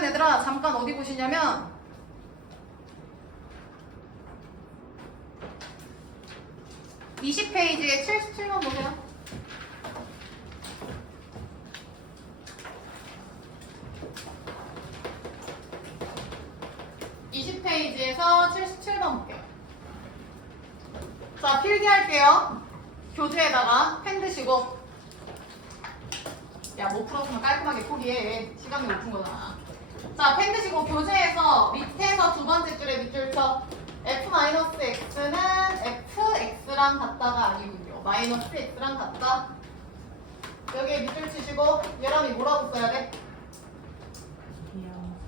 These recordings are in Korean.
그러면 얘들아 잠깐 어디 보시냐면 20페이지에 77번 보세요. 페이지에서 77번 볼게요. 자, 필기할게요. 교재에다가 펜 드시고. 야, 못 풀었으면 깔끔하게 포기해. 시간이 못 푼 거잖아. 자, 펜 드시고 교재에서 밑에서 두 번째 줄에 밑줄 쳐. f-x는 fx랑 같다가 아니군요. 마이너스 x랑 같다. 여기에 밑줄 치시고 얘랑이 뭐라고 써야 돼?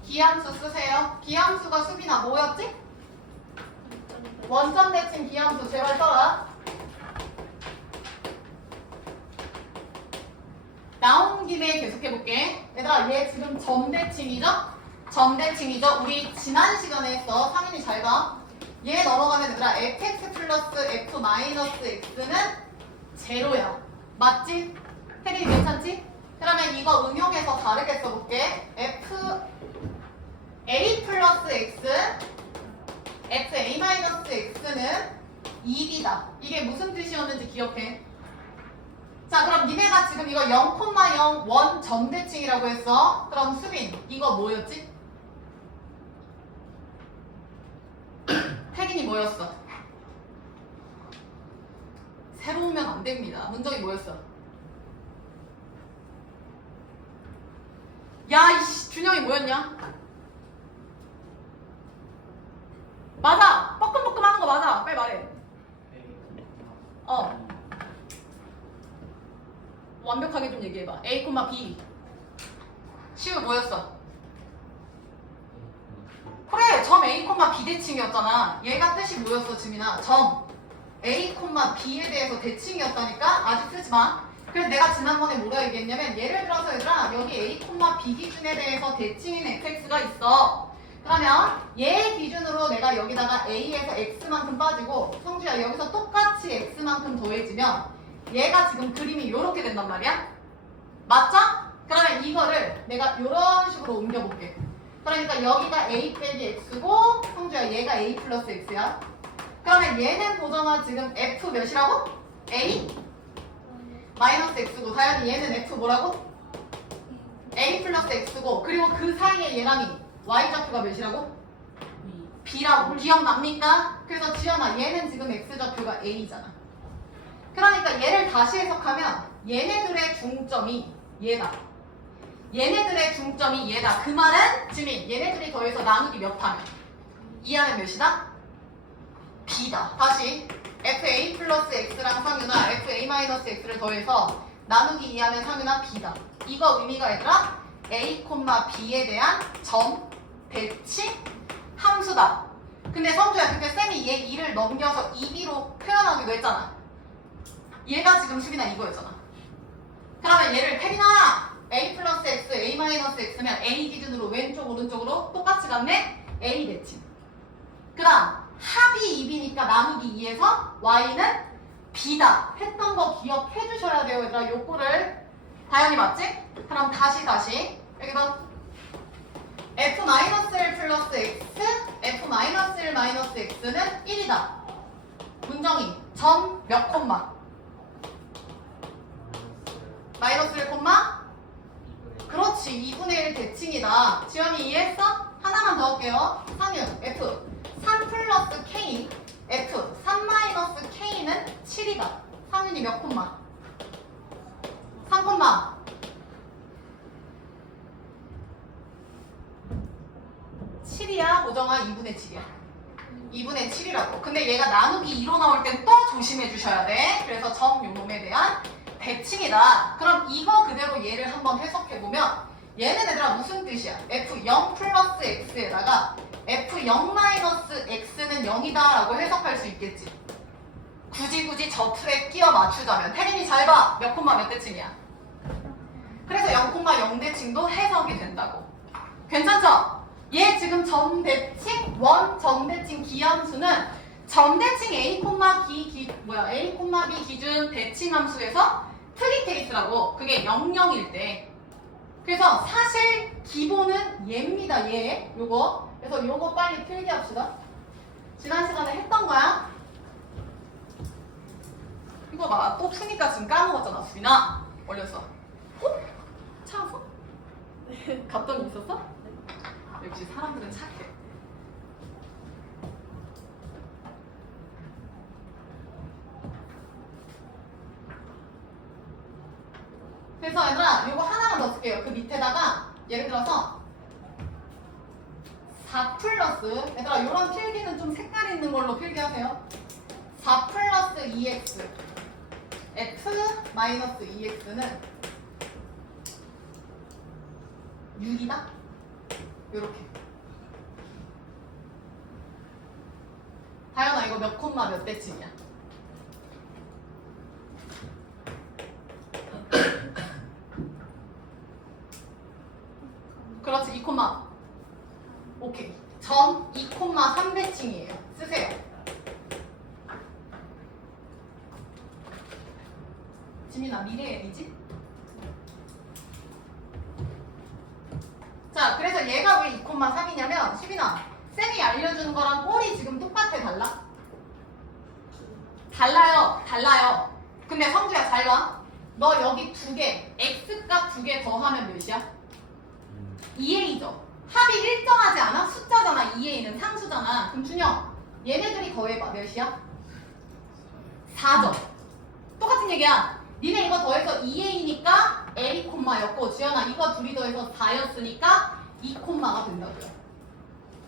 기함수 쓰세요. 기함수가 수빈아 뭐였지? 원점 대칭 기함수 제발 써라. 나온 김에 계속해볼게. 얘들아 얘 지금 점대칭이죠? 점대칭이죠? 우리 지난 시간에 했어. 상윤이 잘 가. 얘 넘어가면 얘들아 fx 플러스 f 마이너스 x는 제로야. 맞지? 혜린이 괜찮지? 그러면 이거 응용해서 다르게 써볼게. a 플러스 x fa 마이너스 x는 2b다. 이게 무슨 뜻이었는지 기억해. 자, 그럼 니네가 지금 이거 0,0 원 점대칭이라고 했어. 그럼 수빈 이거 뭐였지? 태gin이 뭐였어? 새로우면 안 됩니다. 문정이 뭐였어? 야, 이씨, 준영이 뭐였냐? 맞아! 뻐끔뻐끔 하는 거 맞아! 빨리 말해. 완벽하게 좀 얘기해봐. A, B. 시우 뭐였어? 그래! 점 A, B 대칭이었잖아. 얘가 뜻이 뭐였어, 지민아? 점 A, B에 대해서 대칭이었다니까? 아직 쓰지 마. 그래서 내가 지난번에 뭐라 얘기했냐면 예를 들어서 얘들아 여기 A, B 기준에 대해서 대칭인 fx가 있어. 그러면 얘 기준으로 내가 여기다가 A에서 X만큼 빠지고 성주야 여기서 똑같이 X만큼 더해지면 얘가 지금 그림이 이렇게 된단 말이야. 맞죠? 그러면 이거를 내가 이런 식으로 옮겨볼게. 그러니까 여기가 A 빼기 X고 성주야 얘가 A 플러스 X야. 그러면 얘는 보정아 지금 F 몇이라고? A? 마이너스 X고 다현이 얘는 F 뭐라고? A 플러스 X고 그리고 그 사이에 얘랑이 Y좌표가 몇이라고? B라고. 기억납니까? 그래서 지연아 얘는 지금 X좌표가 A잖아. 그러니까 얘를 다시 해석하면 얘네들의 중점이 얘다. 얘네들의 중점이 얘다. 그 말은 지민 얘네들이 더해서 나누기 몇 하면? 2하면 몇이다? B다. 다시 FA 플러스 X랑 상윤아 FA 마이너스 X를 더해서 나누기 2하면 상윤아 B다. 이거 의미가 얘들아 A, B에 대한 점 대칭 함수다. 근데 성주야 그때 쌤이 얘 2를 넘겨서 2B로 표현하기도 했잖아. 얘가 지금 수빈아 이거였잖아. 그러면 얘를 태빈아 A 플러스 X, A 마이너스 X면 A 기준으로 왼쪽 오른쪽으로 똑같이 갔네. A 대칭. 그 다음 합이 2B니까 나누기 2에서 Y는 B다 했던 거 기억해 주셔야 돼요. 얘들아 요거를 다현이 맞지? 그럼 다시 여기다 F-1 플러스 X, F-1 마이너스 X는 1이다. 문정이 점 몇 콤마? 마이너스 1 콤마? 그렇지 2분의 1 대칭이다. 지연이 이해했어? 하나만 더 할게요. 상윤 F 3 플러스 K F 3 마이너스 K는 7이다. 상윤이 몇 콤마? 3 콤마. 7이야 보정아 2분의 7이야. 2분의 7이라고. 근데 얘가 나누기 2로 나올 땐 또 조심해 주셔야 돼. 그래서 점 요놈에 대한 대칭이다. 그럼 이거 그대로 얘를 한번 해석해보면 얘는 얘들아 무슨 뜻이야? F0 플러스 X에다가 F0 마이너스 X는 0이다 라고 해석할 수 있겠지. 굳이 저 틀에 끼워 맞추자면 태린이 잘 봐. 몇 콤마 몇 대칭이야? 그래서 0,0 대칭도 해석이 된다고. 괜찮죠? 얘 지금 점대칭, 원 점대칭 기함수는 점대칭 A, B 기준 대칭 함수에서 트리 케이스라고. 그게 0,0일 때. 그래서 사실 기본은 얘입니다. 얘. 요거. 그래서 요거 빨리 필기합시다. 지난 시간에 했던 거야. 이거 봐. 또 푸니까 지금 까먹었잖아, 수빈아. 올렸어. 어? 찾았어? 갔던 게 있었어? 역시 사람들은 착해. 그래서 얘들아 요거 하나만 더 쓸게요. 그 밑에다가 예를 들어서 4 플러스 얘들아 요런 필기는 좀 색깔 있는 걸로 필기하세요. 4 플러스 2x f 마이너스 2x는 6이다? 요렇게. 다현아 이거 몇 콤마 몇 대칭이야? 그렇지 2 콤마. 오케이. 점 2 콤마 3대칭이에요. 쓰세요. 지민아 미래의 애이지? 자 그래서 얘가 왜 2 콤마 3이냐면 수빈아 쌤이 알려주는 거랑 꼴이 지금 똑같아 달라? 달라요. 근데 성주야 잘 봐. 너 여기 두 개 x값 두 개 더하면 몇이야? 2a죠. 합이 일정하지 않아? 숫자잖아. 2a는 상수잖아. 그럼 준영 얘네들이 더해봐. 몇이야? 4죠. 똑같은 얘기야. 니네 이거 더해서 2a니까 a 콤마였고 지연아 이거 둘이 더해서 4였으니까 2 콤마가 된다고요.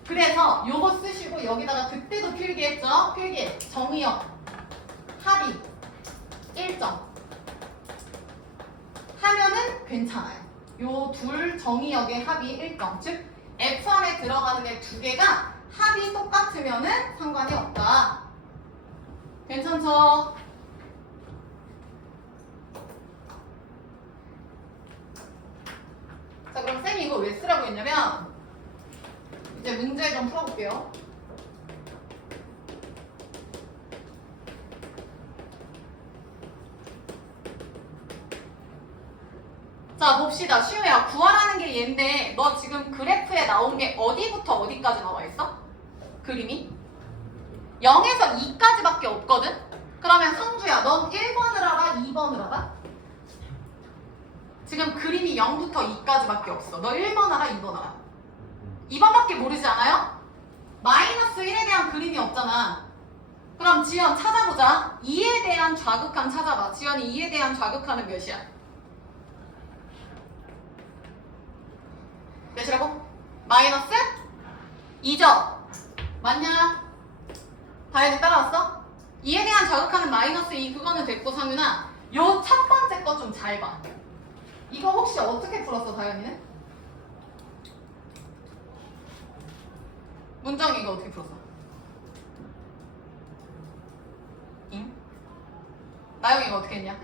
그래서 요거 쓰시고 여기다가 그때도 필기했죠? 필기 정의역 합이 일정 하면은 괜찮아요. 요 둘 정의역의 합이 일정 즉 F 안에 들어가는 애 두 개가 합이 똑같으면은 상관이 없다. 괜찮죠? 자 그럼 쌤이 이거 왜 쓰라고 했냐면 이제 문제 좀 풀어볼게요. 자 봅시다. 시우야 구하라는 게 얘인데 너 지금 그래프에 나온 게 어디부터 어디까지 나와 있어? 그림이? 0에서 2까지밖에 없거든? 그러면 성주야 넌 1번을 알아? 2번을 알아? 지금 그림이 0부터 2까지밖에 없어. 너 1번 알아? 2번 알아? 2번밖에 모르지 않아요? 마이너스 1에 대한 그림이 없잖아. 그럼 지연 찾아보자. 2에 대한 좌극한 찾아봐. 지연이 2에 대한 좌극한은 몇이야? 몇이라고? 마이너스 2죠? 맞냐? 다현이 따라왔어? 2에 대한 좌극한은 마이너스 2 그거는 됐고 상윤아 요 첫 번째 거 좀 잘 봐. 이거 혹시 어떻게 풀었어 다현이는? 문정이 이거 어떻게 풀었어? 잉? 나영이 이거 어떻게 했냐?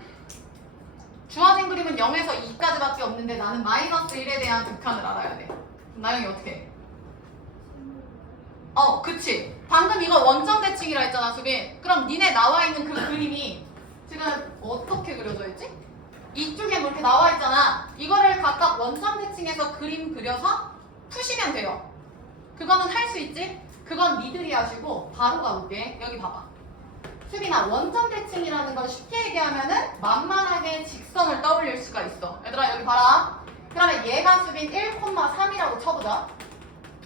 주어진 그림은 0에서 2까지밖에 없는데 나는 마이너스 1에 대한 극한을 알아야 돼. 그럼 나영이 어떻게 해? 그치. 방금 이거 원점 대칭이라 했잖아 수빈. 그럼 니네 나와 있는 그 그림이 지금 어떻게 그려져 있지? 이쪽에 뭐 이렇게 나와 있잖아. 이거를 각각 원점 대칭해서 그림 그려서 푸시면 돼요. 그거는 할 수 있지? 그건 니들이 하시고 바로 가볼게. 여기 봐봐. 수빈아 원점 대칭이라는 걸 쉽게 얘기하면은 만만하게 직선을 떠올릴 수가 있어. 얘들아 여기 봐라. 그러면 얘가 수빈 1,3이라고 쳐보자.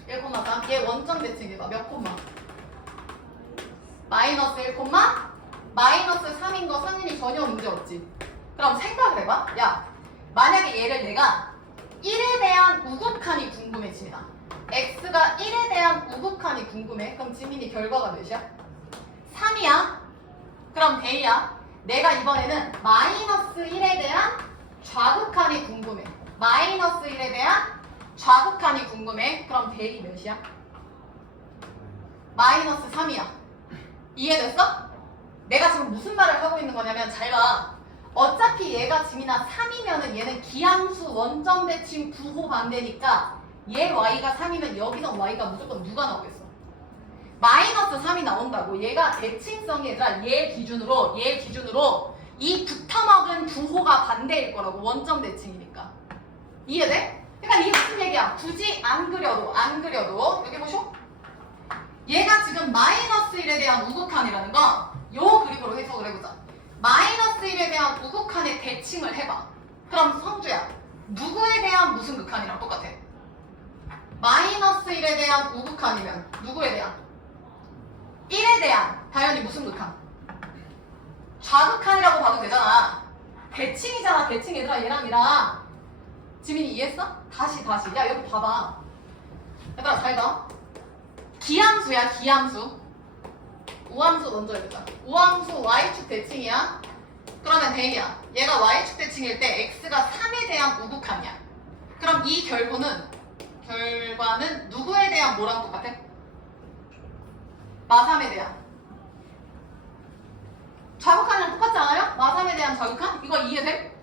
1,3. 얘 원점 대칭이다. 몇 콤마? 마이너스 1, 마이너스 3인 거 상윤이 전혀 문제 없지. 그럼 생각을 해봐. 야, 만약에 얘를 내가 1에 대한 우극한이 궁금해 지민아. x가 1에 대한 우극한이 궁금해. 그럼 지민이 결과가 몇이야? 3이야. 그럼 대이야. 내가 이번에는 마이너스 1에 대한 좌극한이 궁금해. 마이너스 1에 대한 좌극한이 궁금해. 그럼 대이 몇이야? 마이너스 3이야. 이해됐어? 내가 지금 무슨 말을 하고 있는 거냐면 잘 봐. 어차피 얘가 지민아 3이면은 얘는 기함수 원점 대칭 부호 반대니까 얘 y가 3이면 여기서 y가 무조건 누가 나오겠어? 마이너스 3이 나온다고. 얘가 대칭성이 얘들아 얘 기준으로 이 붙어먹은 부호가 반대일 거라고. 원점 대칭이니까. 이해돼? 그러니까 이게 무슨 얘기야? 굳이 안 그려도 여기 보쇼? 얘가 지금 마이너스 1에 대한 우극한이라는 건 요 그림으로 해석을 해보자. 마이너스 1에 대한 우극한의 대칭을 해봐. 그럼 성주야, 누구에 대한 무슨 극한이랑 똑같아? 마이너스 1에 대한 우극한이면 누구에 대한? 1에 대한 당연히 무슨 극한? 좌극한이라고 봐도 되잖아. 대칭이잖아. 대칭 얘들아, 얘랑 지민이 이해했어? 다시 야 여기 봐봐. 얘들아 잘 봐. 기함수야, 기함수. 우함수 먼저 해보자. 우함수 y축 대칭이야. 그러면 대이야, 얘가 y축 대칭일 때 x가 3에 대한 우극한이야. 그럼 이 결과는 누구에 대한 뭐랑 똑같아? 마3에 대한 좌극한이랑 똑같지 않아요? 마3에 대한 좌극한? 이거 이해돼?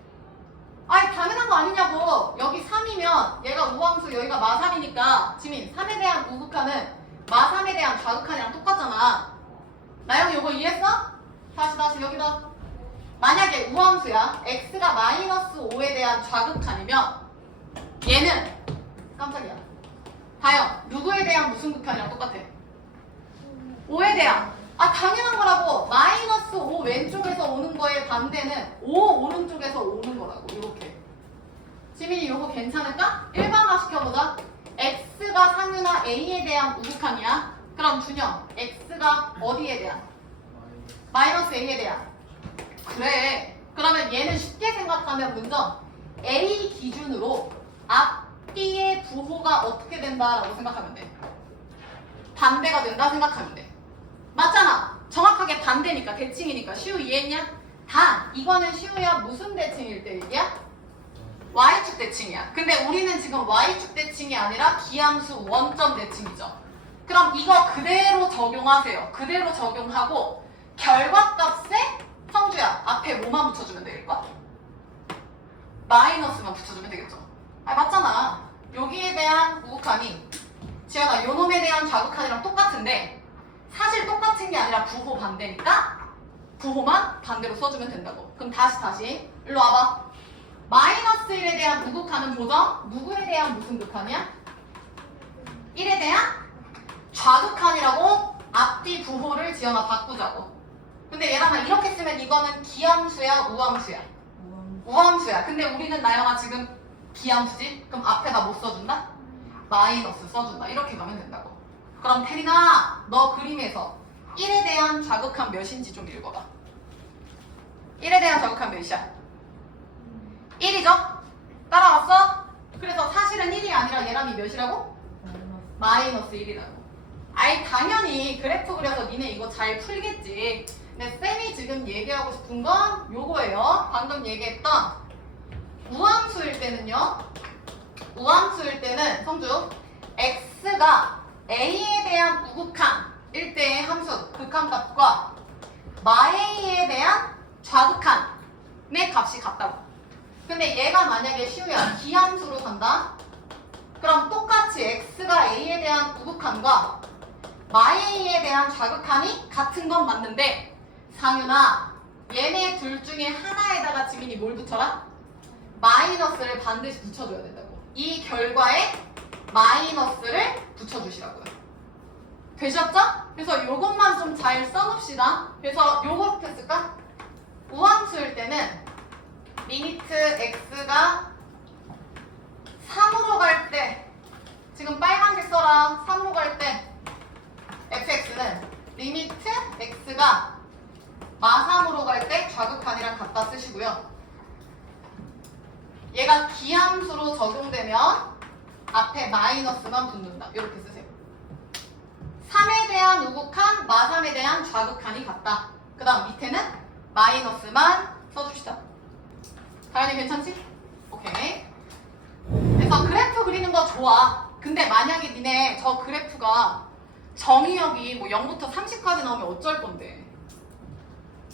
아니 당연한 거 아니냐고. 여기 3이면 얘가 우함수, 여기가 마3이니까 지민 3에 대한 우극한은 마3에 대한 좌극한이랑 똑같잖아. 나영이 이거 이해했어? 다시 여기다. 만약에 우함수야, x가 마이너스 5에 대한 좌극한이면 얘는 깜짝이야. 다영, 누구에 대한 무슨 극한이랑 똑같아? 5에 대한. 당연한 거라고. 마이너스 5 왼쪽에서 오는 거에 반대는 5 오른쪽에서 오는 거라고. 이렇게. 지민이 이거 괜찮을까? 일반화 시켜보자. x가 상윤화 a에 대한 우극한이야. 그럼 준영, x가 어디에 대한? 마이너스 a에 대한. 그래. 그러면 얘는 쉽게 생각하면 먼저 a 기준으로 앞뒤의 부호가 어떻게 된다라고 생각하면 돼. 반대가 된다 생각하면 돼. 맞잖아. 정확하게 반대니까, 대칭이니까. 시우 이해했냐? 단 이거는 시우야 무슨 대칭일 때 얘기야? y축 대칭이야. 근데 우리는 지금 y축 대칭이 아니라 기함수 원점 대칭이죠. 그럼 이거 그대로 적용하세요. 그대로 적용하고 결과값에 성주야 앞에 뭐만 붙여주면 되겠까? 마이너스만 붙여주면 되겠죠. 맞잖아. 여기에 대한 우극한이 지연아 요놈에 대한 좌극한이랑 똑같은데 사실 똑같은 게 아니라 부호 반대니까 부호만 반대로 써주면 된다고. 그럼 다시 일로 와봐. 마이너스 1에 대한 우극한은 보정 누구에 대한 무슨 극한이야? 1에 대한 좌극한이라고 앞뒤 부호를 지연아 바꾸자고. 근데 얘랑아 이렇게 쓰면 이거는 기함수야 우함수야? 우함수야. 근데 우리는 나영아 지금 기함수지? 그럼 앞에다 뭐 써준다? 마이너스 써준다. 이렇게 가면 된다고. 그럼 태린아 너 그림에서 1에 대한 좌극한 몇인지 좀 읽어봐. 1에 대한 좌극한 몇이야? 1이죠? 따라왔어? 그래서 사실은 1이 아니라 얘랑이 몇이라고? 마이너스 1이라고. 당연히 그래프 그려서 니네 이거 잘 풀겠지. 근데 쌤이 지금 얘기하고 싶은 건 요거예요. 방금 얘기했던 우함수일 때는요. 우함수일 때는 성주 x가 a에 대한 우극한일 때의 함수 극한값과 마a에 대한 좌극한의 값이 같다고. 근데 얘가 만약에 시우야 기함수로 산다? 그럼 똑같이 x가 a에 대한 우극한과 마a에 대한 좌극한이 같은 건 맞는데 상윤아 얘네 둘 중에 하나에다가 지민이 뭘 붙여라? 마이너스를 반드시 붙여줘야 된다고. 이 결과에 마이너스를 붙여주시라고요. 되셨죠? 그래서 요것만 좀 잘 써놓읍시다. 그래서 요거렇게 쓸까? 우함수일 때는 리미트 x가 3으로 갈 때 지금 빨간색 써라. 3으로 갈 때 fx는 리미트 x가 마3으로 갈 때 좌극한이랑 같다 쓰시고요. 얘가 기함수로 적용되면 앞에 마이너스만 붙는다. 이렇게 쓰세요. 3에 대한 우극한, 마3에 대한 좌극한이 같다. 그 다음 밑에는 마이너스만 써줍시다. 다현이 괜찮지? 오케이. 그래서 그래프 그리는 거 좋아. 근데 만약에 니네 저 그래프가 정의역이 뭐 0부터 30까지 나오면 어쩔 건데?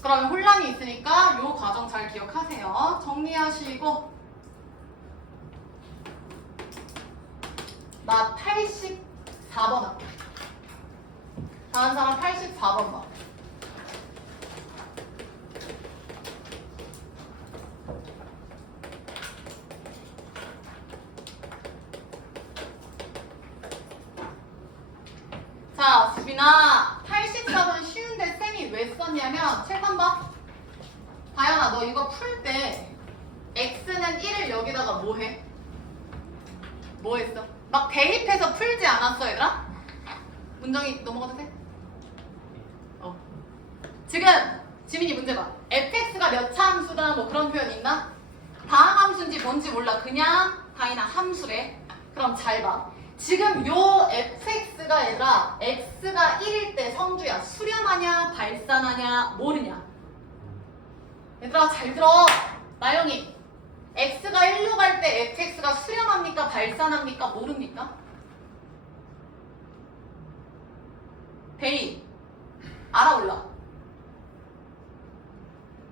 그러면 혼란이 있으니까 요 과정 잘 기억하세요. 정리하시고 나 84번 할게. 다른 사람 84번 봐. 자, 수빈아 84번 쉬운데 쌤이 왜 썼냐면 7번 봐. 다현아 너 이거 풀 때 x는 1을 여기다가 뭐 해? 뭐 했어? 막 대입해서 풀지 않았어 얘들아? 문정이 넘어가도 돼? 지금 지민이 문제 봐. fx가 몇 차 함수다 뭐 그런 표현 있나? 다항 함수인지 뭔지 몰라. 그냥 다이나 함수래. 그럼 잘 봐. 지금 요 fx가 얘들아 x가 1일 때 성주야. 수렴하냐 발산하냐 모르냐. 얘들아 잘 들어. 나영이 x가 1로 갈 때 fx가 수렴합니까 발산합니까 모릅니까? 대리 알아 몰라?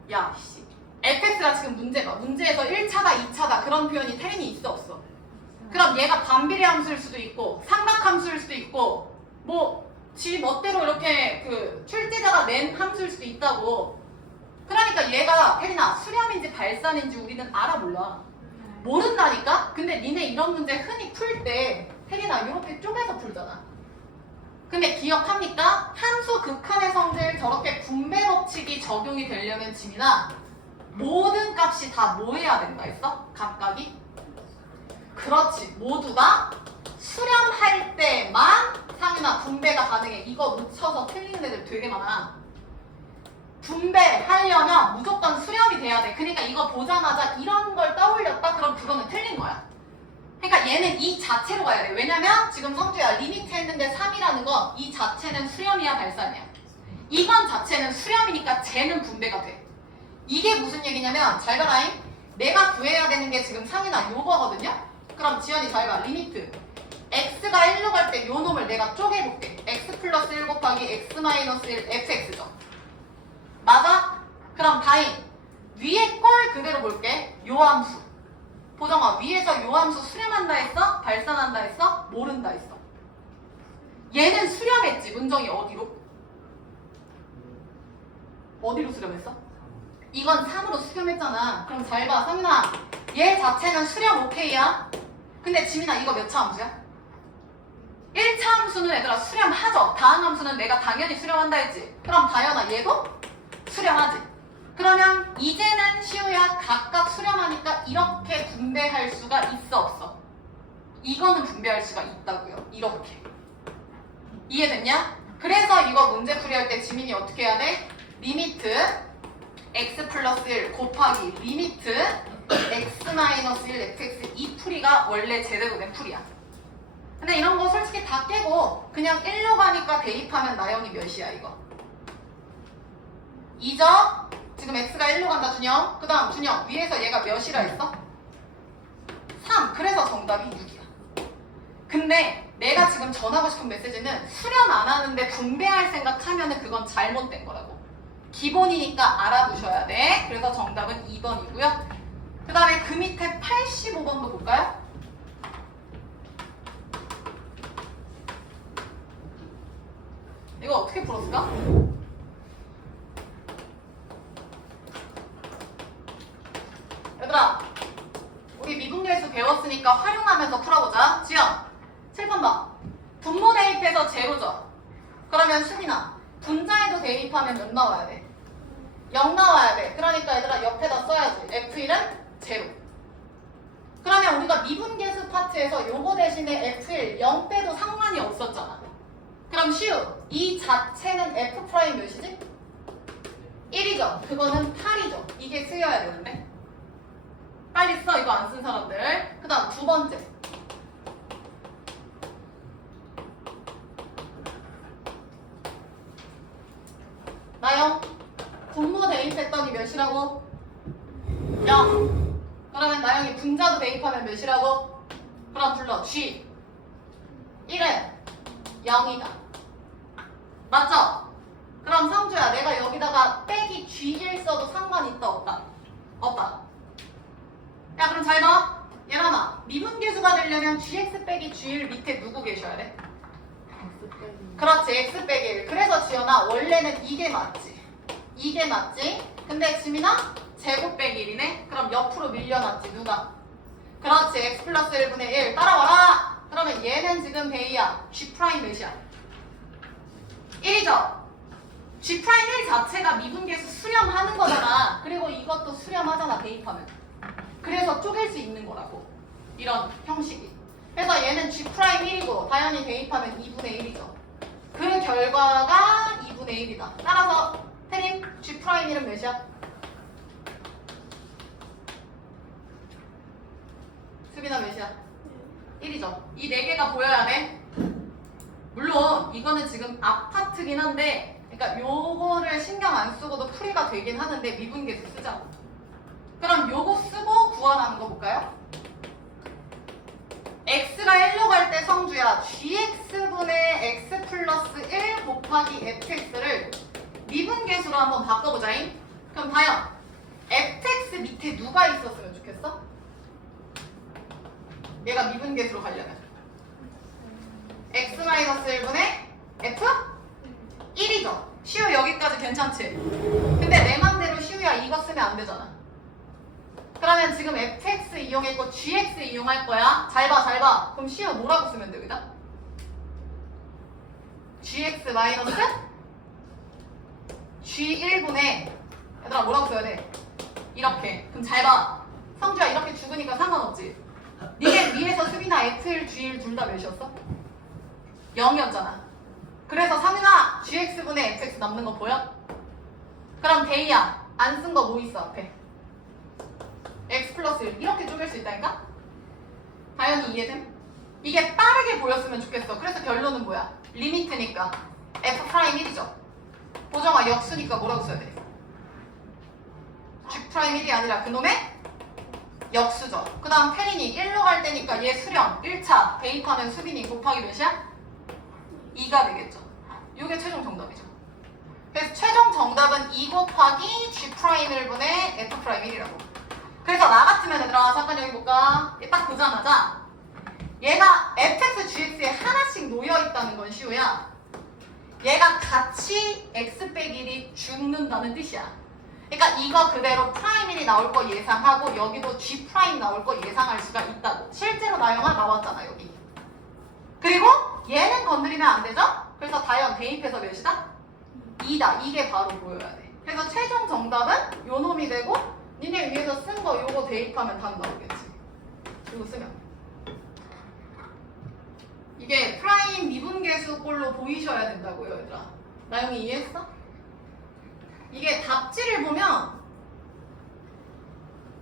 야, 씨. fx가 지금 문제가 문제에서 1차다, 2차다 그런 표현이 태린이 있어 없어? 그럼 얘가 반비례 함수일 수도 있고 삼각 함수일 수도 있고 뭐 지 멋대로 이렇게 그 출제자가 낸 함수일 수도 있다고. 그러니까 얘가 태린아 수렴인지 발산인지 우리는 알아 몰라? 모른다니까? 근데 니네 이런 문제 흔히 풀 때 태린아 이렇게 쪼개서 풀잖아. 근데 기억합니까? 함수 극한의 성질 저렇게 분배 법칙이 적용이 되려면 지민아 모든 값이 다 뭐 해야 된다 했어? 각각이? 그렇지. 모두가 수렴할 때만 상윤아 분배가 가능해. 이거 묻혀서 틀리는 애들 되게 많아. 분배하려면 무조건 수렴이 돼야 돼. 그러니까 이거 보자마자 이런 걸 떠올렸다? 그럼 그거는 틀린 거야. 그러니까 얘는 이 자체로 가야 돼. 왜냐면 지금 성주야 리미트 했는데 3이라는 건 이 자체는 수렴이야 발산이야. 이건 자체는 수렴이니까 쟤는 분배가 돼. 이게 무슨 얘기냐면 잘 봐라잉. 내가 구해야 되는 게 지금 상이나 요거거든요. 그럼 지연이 잘 봐. 리미트 x가 1로 갈 때 요 놈을 내가 쪼개볼게. x 플러스 1 곱하기 x 마이너스 1 fx죠. 맞아? 그럼 다인 위에 걸 그대로 볼게. 요 함수 보정아 위에서 요 함수 수렴한다 했어? 발산한다 했어? 모른다 했어? 얘는 수렴했지. 문정이 어디로? 어디로 수렴했어? 이건 3으로 수렴했잖아. 그럼 잘 봐. 상민아 얘 자체는 수렴 오케이야. 근데 지민아 이거 몇 차 함수야? 1차 함수는 얘들아 수렴하죠. 다음 함수는 내가 당연히 수렴한다 했지. 그럼 다현아 얘도 수렴하지. 그러면 이제는 시우야 각각 수렴하니까 이렇게 분배할 수가 있어 없어? 이거는 분배할 수가 있다고요. 이렇게. 이해됐냐? 그래서 이거 문제 풀이할 때 지민이 어떻게 해야 돼? 리미트 x 플러스 1 곱하기 리미트 x 마이너스 1 fx 이 풀이가 원래 제대로 된 풀이야. 근데 이런 거 솔직히 다 깨고 그냥 1로 가니까 대입하면 나영이 몇이야 이거? 2죠? 지금 x가 1로 간다 준영. 그 다음 준영 위에서 얘가 몇이라 했어? 3. 그래서 정답이 6이야. 근데 내가 지금 전하고 싶은 메시지는 수렴 안 하는데 분배할 생각하면은 그건 잘못된 거라고. 기본이니까 알아두셔야 돼. 그래서 정답은 2번이고요. 그 다음에 그 밑에 85번도 볼까요? 이거 어떻게 풀었을까? 얘들아 우리 미분계수 배웠으니까 활용하면서 풀어보자. 지연 7번 봐. 분모 대입해서 제로죠. 그러면 수빈아 분자에도 대입하면 몇 나와야 돼? 0 나와야 돼. 그러니까 얘들아 옆에다 써야지. F1은 제로. 그러면 우리가 미분계수 파트에서 요거 대신에 F1 0 빼도 상관이 없었잖아. 그럼 시우 이 자체는 F' 몇이지? 1이죠. 그거는 8이죠. 이게 쓰여야 되는데 빨리 써. 이거 안 쓴 사람들. 그 다음 두 번째 나영 분모 대입했더니 몇이라고? 0. 그러면 나영이 분자도 대입하면 몇이라고? 그럼 불러. G 1은 0이다. 맞죠? 그럼 성주야 내가 여기다가 빼기 G1 써도 상관 있다 없다? 없다. 야 그럼 잘 봐. 예란아 미분계수가 되려면 GX 빼기 G1 밑에 누구 계셔야 돼? 그렇지. X 빼기 1. 그래서 지연아 원래는 이게 맞지. 이게 맞지? 근데 지민아 제곱 빼기 1이네? 그럼 옆으로 밀려났지 누가? 그렇지. X 플러스 1분의 1 따라와라. 그러면 얘는 지금 베이야. G 프라임 몇이야? 1이죠. G'1 자체가 미분계수 수렴하는 거잖아. 그리고 이것도 수렴하잖아, 대입하면. 그래서 쪼갤 수 있는 거라고. 이런 형식이. 그래서 얘는 G'1이고 당연히 대입하면 2분의 1이죠. 그 결과가 2분의 1이다. 따라서 태림 G'1은 몇이야? 수빈아 몇이야? 1이죠. 이 4개가 보여야 돼. 물론 이거는 지금 아파트긴 한데 그러니까 요거를 신경 안 쓰고도 풀이가 되긴 하는데 미분계수 쓰자. 그럼 요거 쓰고 구하라는 거 볼까요? x가 1로 갈 때 성주야 gx분의 x 플러스 1 곱하기 fx를 미분계수로 한번 바꿔보자잉. 그럼 다현 fx 밑에 누가 있었으면 좋겠어? 얘가 미분계수로 가려면 x-1분의 f? 1이죠. 시우 여기까지 괜찮지? 근데 내 맘대로 시우야 이거 쓰면 안 되잖아. 그러면 지금 fx 이용했고 gx 이용할 거야. 잘 봐, 잘 봐. 그럼 시우 뭐라고 쓰면 돼, 여기다? gx 마이너스 g1분의 얘들아 뭐라고 써야 돼? 이렇게. 그럼 잘 봐. 성주야 이렇게 죽으니까 상관없지? 니네 위에서 수빈아 f1, g1 둘 다 몇이었어? 0이었잖아. 그래서 상윤아 gx분의 fx 남는 거 보여? 그럼 데이야 안 쓴 거 뭐 있어 앞에? x 플러스 1 이렇게 쪼갤 수 있다니까? 당연히 이해됨? 이게 빠르게 보였으면 좋겠어. 그래서 결론은 뭐야? 리미트니까 f'1이죠. 보정아 역수니까 뭐라고 써야 돼? g'1이 아니라 그놈의 역수죠. 그 다음 태린이 1로 갈 때니까 얘 수렴 1차 대입하면 수빈이 곱하기 몇이야? 2가 되겠죠. 이게 최종 정답이죠. 그래서 최종 정답은 2 곱하기 G'1분의 F'1이라고. 그래서 나 같으면 얘들아 잠깐 여기 볼까? 얘 딱 보자마자 얘가 fx, gx에 하나씩 놓여있다는 건 시우야. 얘가 같이 x 빼기 1이 죽는다는 뜻이야. 그러니까 이거 그대로 프라임 1이 나올 거 예상하고 여기도 G' 나올 거 예상할 수가 있다고. 실제로 나영아 나왔잖아 여기. 그리고 얘는 건드리면 안 되죠? 그래서 다연 대입해서 몇이다? 2다. 이게 바로 보여야 돼. 그래서 최종 정답은 요 놈이 되고 니네 위에서 쓴 거 요거 대입하면 답 나오겠지. 이거 쓰면. 이게 프라임 미분계수 꼴로 보이셔야 된다고요 얘들아. 나영이 이해했어? 이게 답지를 보면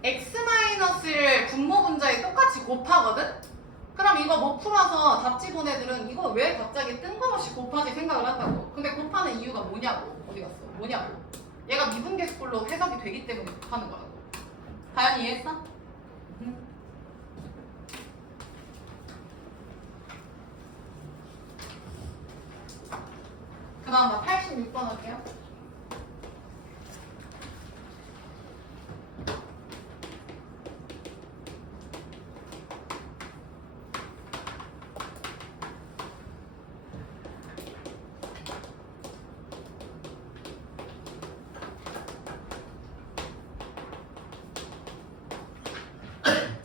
x-를 분모분자에 똑같이 곱하거든? 그럼 이거 못 풀어서 답지 본 애들은 이거 왜 갑자기 뜬금없이 곱하지 생각을 한다고. 근데 곱하는 이유가 뭐냐고. 어디 갔어? 뭐냐고. 얘가 미분계수꼴로 해석이 되기 때문에 곱하는 거라고. 다현이 이해했어? 그 다음 나 86번 할게요.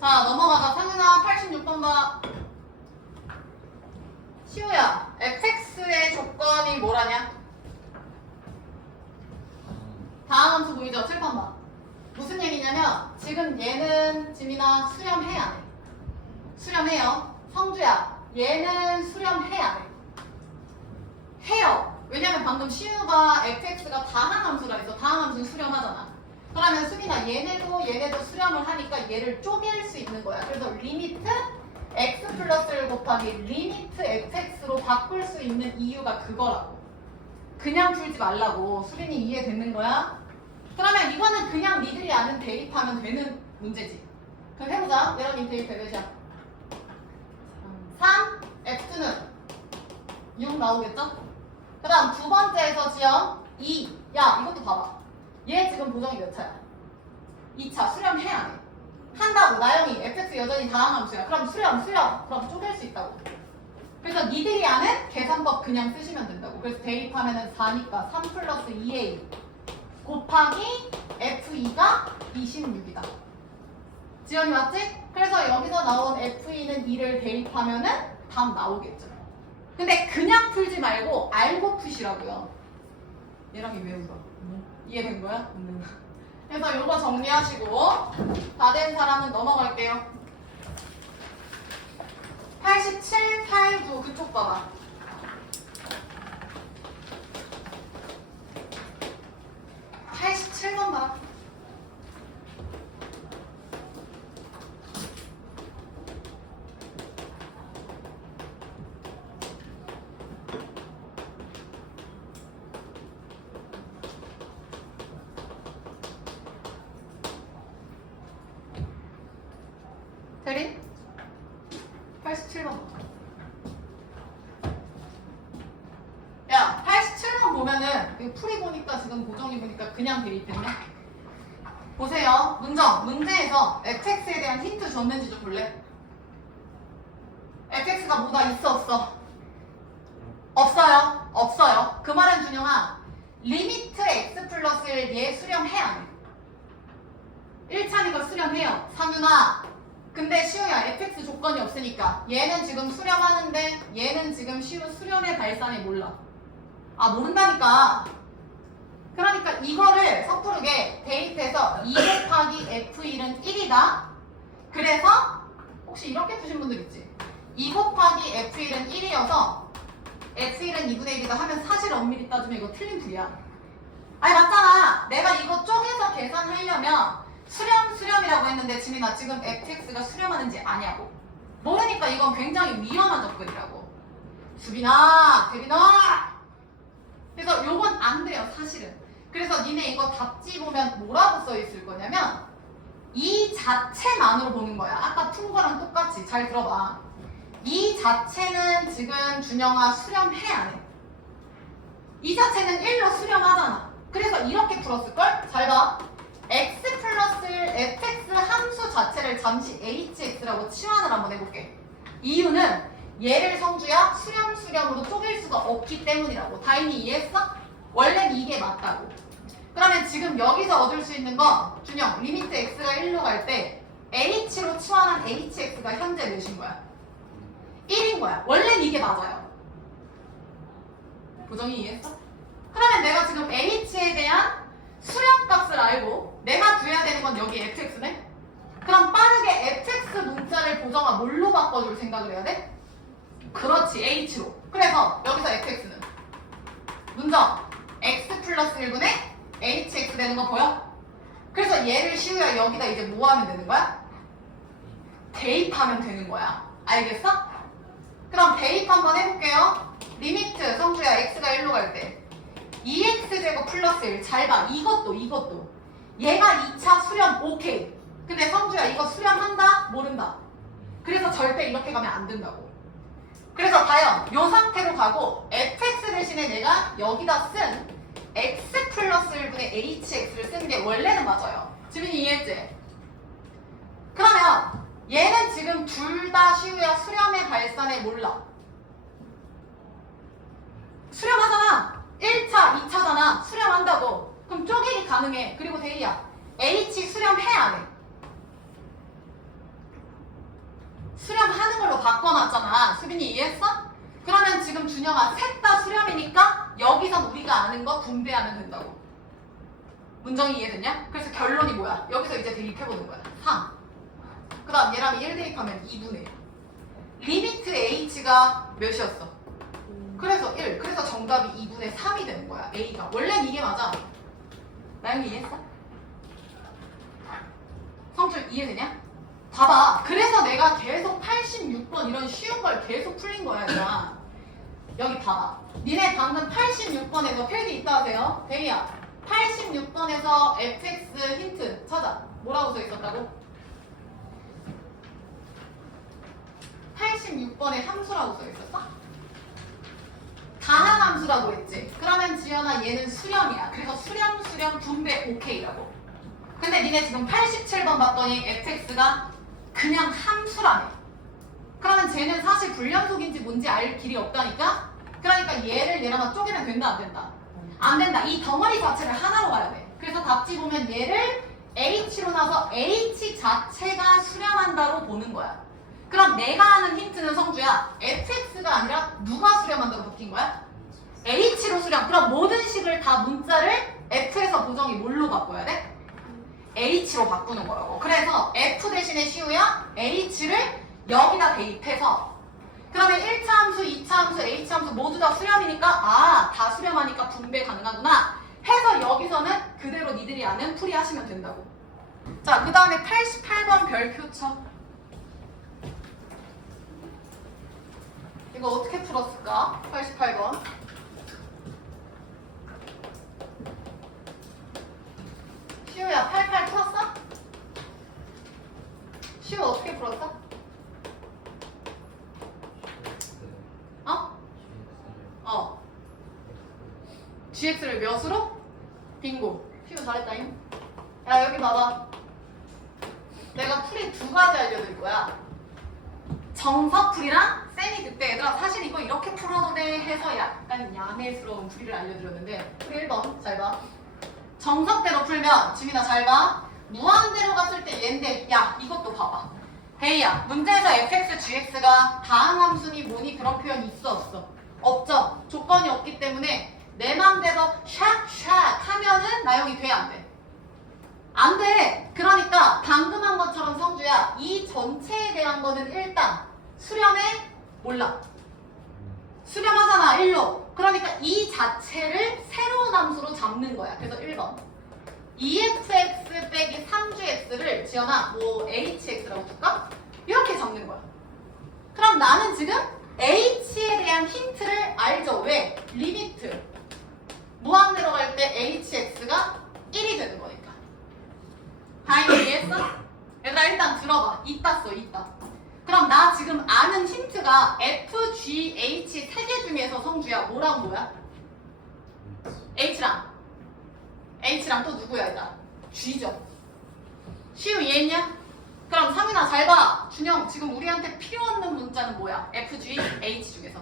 자 넘어가자. 상윤아 86번 봐. 시우야 fx의 조건이 뭐라냐? 다음 함수 보이죠? 칠판 봐. 무슨 얘기냐면 지금 얘는 지민아 수렴해 안 해? 수렴해요. 성주야 얘는 수렴해 안 해? 해요. 왜냐면 방금 시우가 fx가 다항 함수라 해서 다항 함수는 수렴하잖아. 그러면 수빈아 얘네도 수렴을 하니까 얘를 쪼갤 수 있는 거야. 그래서 리미트 x 플러스 1 곱하기 리미트 fx로 바꿀 수 있는 이유가 그거라고. 그냥 풀지 말라고. 수빈이 이해되는 거야? 그러면 이거는 그냥 니들이 아는 대입하면 되는 문제지. 그럼 해보자. 예런이 대입해 몇이야? 3 x는 6 나오겠죠? 그 다음 두 번째에서 지연 2. 야 이것도 봐봐. 얘 지금 보정이 몇 차야? 2차 수렴 해야 돼. 한다고. 나영이 fx 여전히 다항 함수야. 그럼 수렴 그럼 쪼갤 수 있다고. 그래서 니들이 아는 계산법 그냥 쓰시면 된다고. 그래서 대입하면은 4니까 3 플러스 2a 곱하기 f2가 26이다. 지연이 맞지? 그래서 여기서 나온 f2는 2를 대입하면은 답 나오겠죠. 근데 그냥 풀지 말고 알고 푸시라고요. 얘랑 이왜 울어? 이해된 거야? 그래서 요거 정리하시고 다 된 사람은 넘어갈게요. 87, 89 그쪽 봐봐. 87번 봐. 대린? 87번. 야, 87번 보면은 이거 풀이 보니까 지금 고정이 보니까 그냥 대입했네. 보세요. 문제에서 fx에 대한 힌트 줬는지 좀 볼래? fx가 뭐가 있어 없어? 없어요. 없어요. 그 말은 준영아 리미트 x 플러스 1 얘 수렴해야 해. 1차니까 수렴해요. 상윤아 근데 시우야 fx 조건이 없으니까 얘는 지금 수렴하는데 얘는 지금 시우 수렴의 발산이 몰라. 아 모른다니까. 그러니까 이거를 섣부르게 대입해서 2 곱하기 f1은 1이다. 그래서 혹시 이렇게 푸신 분들 있지? 2 곱하기 f1은 1이어서 f1은 2분의 1이다 하면 사실 엄밀히 따지면 이거 틀린 부야. 아니 맞잖아. 내가 이거 쪼개서 계산하려면 수렴이라고 했는데 지민아 지금 fx가 수렴하는지 아냐고. 모르니까 이건 굉장히 위험한 접근이라고. 수빈아, 대빈아. 그래서 요건 안 돼요 사실은. 그래서 니네 이거 답지 보면 뭐라고 써 있을 거냐면 이 자체만으로 보는 거야. 아까 푼 거랑 똑같이. 잘 들어봐. 이 자체는 지금 준영아 수렴해야 해. 이 자체는 1로 수렴하잖아. 그래서 이렇게 풀었을걸? 잘 봐. x 플러스 fx 함수 자체를 잠시 hx라고 치환을 한번 해볼게. 이유는 얘를 성주야 수렴으로 쪼갤 수가 없기 때문이라고. 다인이 이해했어? 원래는 이게 맞다고. 그러면 지금 여기서 얻을 수 있는 건 준영 리미트 x가 1로 갈 때 h로 치환한 hx가 현재 몇인 거야? 1인 거야. 원래는 이게 맞아요. 보정이 이해했어? 그러면 내가 지금 h에 대한 수렴값을 알고 내가 구해야 되는 건 여기 fx네? 그럼 빠르게 fx 문자를 보정아 뭘로 바꿔줄 생각을 해야 돼? 그렇지 h로. 그래서 여기서 fx는 문정 x 플러스 1분의 hx 되는 거 보여? 그래서 얘를 시우야 여기다 이제 뭐 하면 되는 거야? 대입하면 되는 거야. 알겠어? 그럼 대입 한번 해볼게요. 리미트 성주야 x가 1로 갈 때 2x제곱 플러스 1. 잘 봐. 이것도 얘가 2차 수렴 오케이. 근데 성주야 이거 수렴한다? 모른다. 그래서 절대 이렇게 가면 안 된다고. 그래서 과연 요 상태로 가고 fx 대신에 내가 여기다 쓴 x 플러스 1분의 hx를 쓴 게 원래는 맞아요. 지민이 이해했지? 그러면 얘는 지금 둘 다 시우야 수렴의 발산에 몰라. 수렴하잖아. 1차, 2차잖아. 수렴한다고. 그럼 쪼개기 가능해. 그리고 대희야 H 수렴해야 해. 수렴하는 걸로 바꿔놨잖아. 수빈이 이해했어? 그러면 지금 준영아 셋 다 수렴이니까 여기서 우리가 아는 거 분배하면 된다고. 문정이 이해됐냐? 그래서 결론이 뭐야? 여기서 이제 대입해보는 거야. 3. 그 다음 얘랑 1 대입하면 2분의 1. 리미트 H가 몇이었어? 그래서 1. 그래서 정답이 2분의 3이 되는 거야. A가. 원래는 이게 맞아. 나영이 이해했어? 성주 이해되냐? 봐봐. 그래서 내가 계속 86번 이런 쉬운 걸 계속 풀린 거야. 얘들아. 여기 봐봐. 니네 방금 86번에서 필기 있다 하세요. 대희야. 86번에서 fx 힌트 찾아. 뭐라고 써 있었다고? 86번에 함수라고 써 있었어? 다항함수라고 했지. 그러면 지연아 얘는 수렴이야. 그래서 수렴 분배 오케이라고. 근데 니네 지금 87번 봤더니 fx가 그냥 함수라네. 그러면 쟤는 사실 불연속인지 뭔지 알 길이 없다니까? 그러니까 얘를 얘랑 쪼개면 된다 안 된다? 안 된다. 이 덩어리 자체를 하나로 봐야 돼. 그래서 답지 보면 얘를 h로 나서 h 자체가 수렴한다로 보는 거야. 그럼 내가 하는 힌트는 성주야 fx가 아니라 누가 수렴 바뀐 거야? H로 수렴. 그럼 모든 식을 다 문자를 F에서 보정이 뭘로 바꿔야 돼? H로 바꾸는 거라고. 그래서 F 대신에 시우야 H를 여기다 대입해서 그러면 1차 함수, 2차 함수, H 함수 모두 다 수렴이니까 다 수렴하니까 분배 가능하구나 해서 여기서는 그대로 니들이 아는 풀이하시면 된다고. 자, 그 다음에 88번 별표 쳐. 이거 어떻게 풀었을까? 88번. 시우야 88 풀었어? 시우 어떻게 풀었어? GX를 몇으로? 빙고. 시우 잘했다잉. 야 여기 봐봐. 내가 풀이 두 가지 알려드릴 거야. 정석풀이랑 쌤이 그때 얘들아 사실 이거 이렇게 풀어도 돼 해서 약간 야매스러운 풀이를 알려드렸는데 풀이 1번 잘 봐. 정석대로 풀면 지민아 잘 봐. 무한대로 갔을 때 얘인데 야 이것도 봐봐. 헤이야 문제에서 fx, gx가 다항 함수니 뭐니 그런 표현이 있어 없어? 없죠. 조건이 없기 때문에 내 맘대로 샥샥 하면은 나영이 돼 안 돼? 안 돼. 그러니까 방금 한 것처럼 성주야 이 전체에 대한 거는 일단 수렴해 몰라. 수렴하잖아 1로. 그러니까 이 자체를 새로운 함수로 잡는 거야. 그래서 1번 2fx 빼기 3gx를 지연아 뭐 hx라고 줄까? 이렇게 적는 거야. 그럼 나는 지금 h에 대한 힌트를 알죠. 왜? 리미트 무한대로 갈 때 hx가 1이 되는 거니까. 다행히 이해했어? 얘들아 일단 들어봐. 이따 써 이따. 그럼 나 지금 아는 힌트가 f, g, h 세 개 중에서 성주야 뭐랑 뭐야? h랑 또 누구야 일단? g죠. 시우 이해했냐? 그럼 상민아 잘 봐. 준영 지금 우리한테 필요 없는 문자는 뭐야? f, g, h 중에서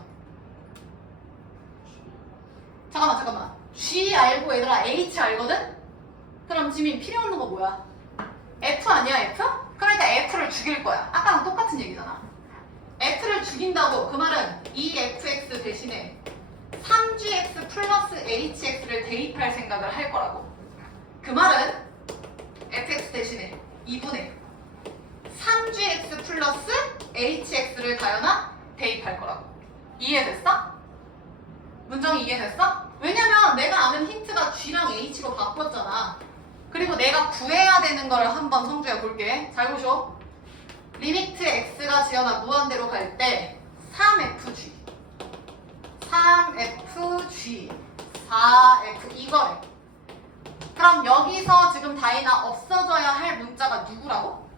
잠깐만 g 알고 얘들아 h 알거든? 그럼 지민 필요 없는 거 뭐야? f 아니야 f? 그러니까 f를 죽일 거야. 아까랑 똑같은 얘기잖아. f를 죽인다고 그 말은 2fx 대신에 3gx 플러스 hx를 대입할 생각을 할 거라고. 그 말은 fx 대신에 2분의 3gx 플러스 hx를 다연아 대입할 거라고. 이해됐어? 문정이 이해됐어? 왜냐면 내가 아는 힌트가 g랑 h로 바꿨잖아. 그리고 내가 구해야 되는 거를 한번 성주야 볼게. 잘 보쇼. 리미트 x가 지연아 무한대로 갈 때 3fg 4f 이거래. 그럼 여기서 지금 다이나 없어져야 할 문자가 누구라고?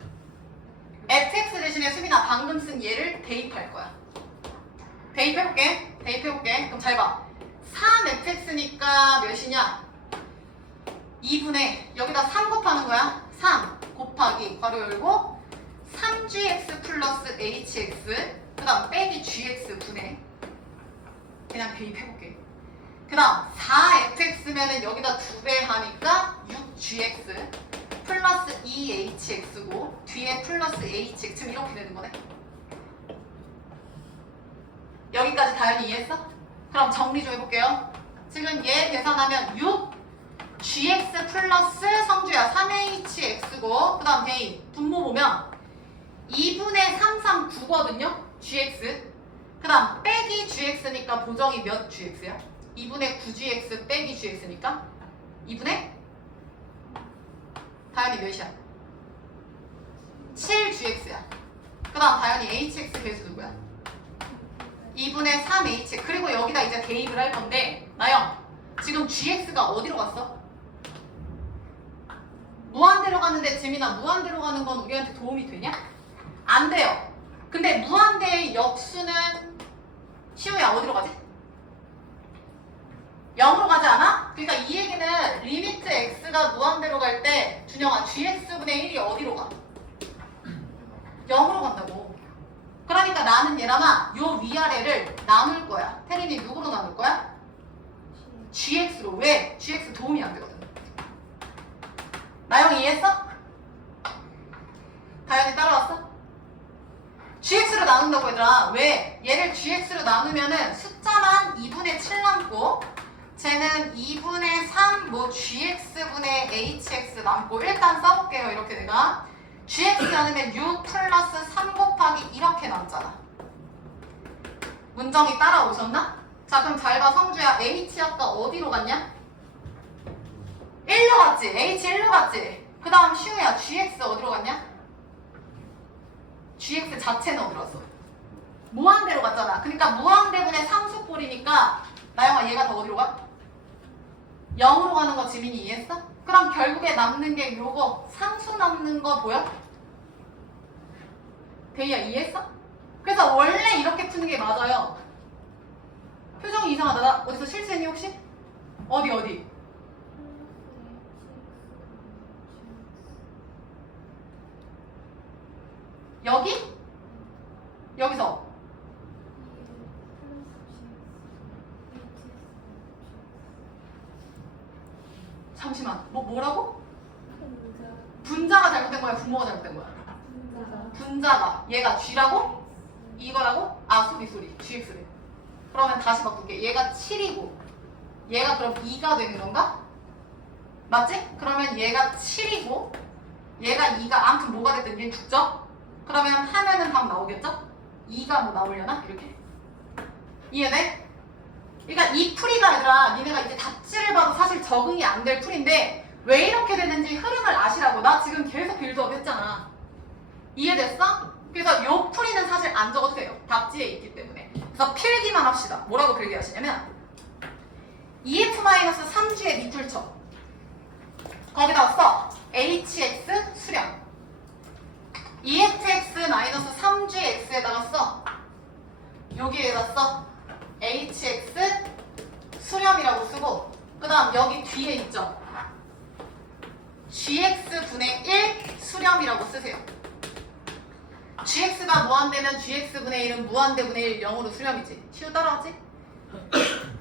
fx 대신에 수빈아 방금 쓴 얘를 대입할 거야. 대입해볼게. 그럼 잘 봐. 3fx니까 몇이냐? 2분의 여기다 3 곱하는 거야. 3 곱하기 괄호 열고 3gx 플러스 hx 그 다음 빼기 gx 분의 그냥 대입해볼게. 그 다음 4fx면은 여기다 2배 하니까 6gx 플러스 2hx고 뒤에 플러스 hx 지금 이렇게 되는 거네. 여기까지 다현이 이해했어? 그럼 정리 좀 해볼게요. 지금 얘 계산하면 6gx 플러스 성주야 3hx고 그 다음 대입 분모 보면 2분의 339거든요 gx 그 다음 빼기 gx니까 보정이 몇 gx야? 2분의 9gx 빼기 gx니까 2분의 다현이 몇이야? 7gx야. 그 다음 다현이 hx 배수 누구야? 2분의 3h 그리고 여기다 이제 대입을 할 건데 나영 지금 gx가 어디로 갔어? 무한대로 갔는데 지민아 무한대로 가는 건 우리한테 도움이 되냐? 안 돼요. 근데 무한대의 역수는 시우야 어디로 가지? 0으로 가지 않아? 그러니까 이 얘기는 리미트 x가 무한대로 갈 때 준영아 gx분의 1이 어디로 가? 0으로 간다고. 그러니까 나는 얘랑아 요 위아래를 나눌 거야. 태린이 누구로 나눌 거야? gx로. 왜? gx 도움이 안 되거든. 나영이 이해했어? 다현이 따라왔어? gx로 나눈다고 얘들아. 왜? 얘를 gx로 나누면은 숫자만 2분의 7 남고 쟤는 2분의 3 뭐 gx분의 hx 남고 일단 써볼게요. 이렇게 내가 gx 나누면 6 플러스 3 곱하기 이렇게 남잖아. 문정이 따라오셨나? 자 그럼 잘 봐 성주야. h 아까 어디로 갔냐? 1로 갔지. h 1로 갔지. 그 다음 시우야 gx 어디로 갔냐? gx 자체는 어디로 갔어? 무한대로 갔잖아. 그러니까 무한대분의 상수꼴이니까 나영아 얘가 더 어디로 가? 0으로 가는 거 지민이 이해했어? 그럼 결국에 남는 게 요거 상수 남는 거 보여? 대희야 이해했어? 그래서 원래 이렇게 푸는 게 맞아요. 표정이 이상하다. 나 어디서 실수했니 혹시? 어디? 여기? 여기서 잠시만 뭐라고? 분자가 잘못된 거야? 부모가 잘못된 거야? 분자가 얘가 G라고? 이거라고? 아 소리 GX래. 그러면 다시 바꿀게. 얘가 7이고 얘가 그럼 2가 되는 건가? 맞지? 그러면 얘가 7이고 얘가 2가 아무튼 뭐가 됐든 얘는 죽죠? 그러면 하면은 답 나오겠죠? 2가 뭐 나오려나? 이렇게 이해돼? 그러니까 이 풀이가 얘들아 니네가 이제 답지를 봐도 사실 적응이 안 될 풀인데 왜 이렇게 되는지 흐름을 아시라고. 나 지금 계속 빌드업 했잖아. 이해됐어? 그래서 요 풀이는 사실 안 적어도 돼요. 답지에 있기 때문에. 그래서 필기만 합시다. 뭐라고 필기하시냐면 EF-3G의 밑줄 쳐. 거기다 써. HX 수렴. EFX-3GX에다가 써. 여기에다 써. HX 수렴이라고 쓰고 그 다음 여기 뒤에 있죠. GX분의 1 수렴이라고 쓰세요. GX가 무한대면 GX분의 1은 무한대분의 1 0으로 수렴이지. 시우 따라하지?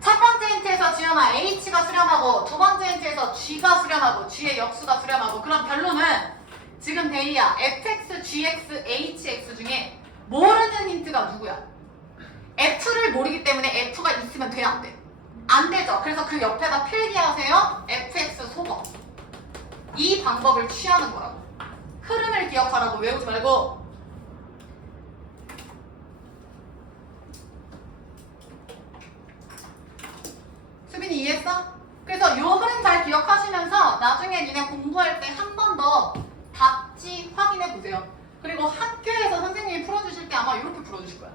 첫 번째 힌트에서 지연아 H가 수렴하고 두 번째 힌트에서 G가 수렴하고 G의 역수가 수렴하고 그럼 결론은 지금 데이야 fx, gx, hx 중에 모르는 힌트가 누구야? f를 모르기 때문에 f가 있으면 돼? 안 돼? 안 되죠. 그래서 그 옆에다 필기하세요. fx 소거. 이 방법을 취하는 거라고. 흐름을 기억하라고. 외우지 말고. 수빈이 이해했어? 그래서 요 흐름 잘 기억하시면서 나중에 니네 공부할 때 한 번 더 답지 확인해 보세요. 그리고 학교에서 선생님이 풀어주실 때 아마 이렇게 풀어주실 거야.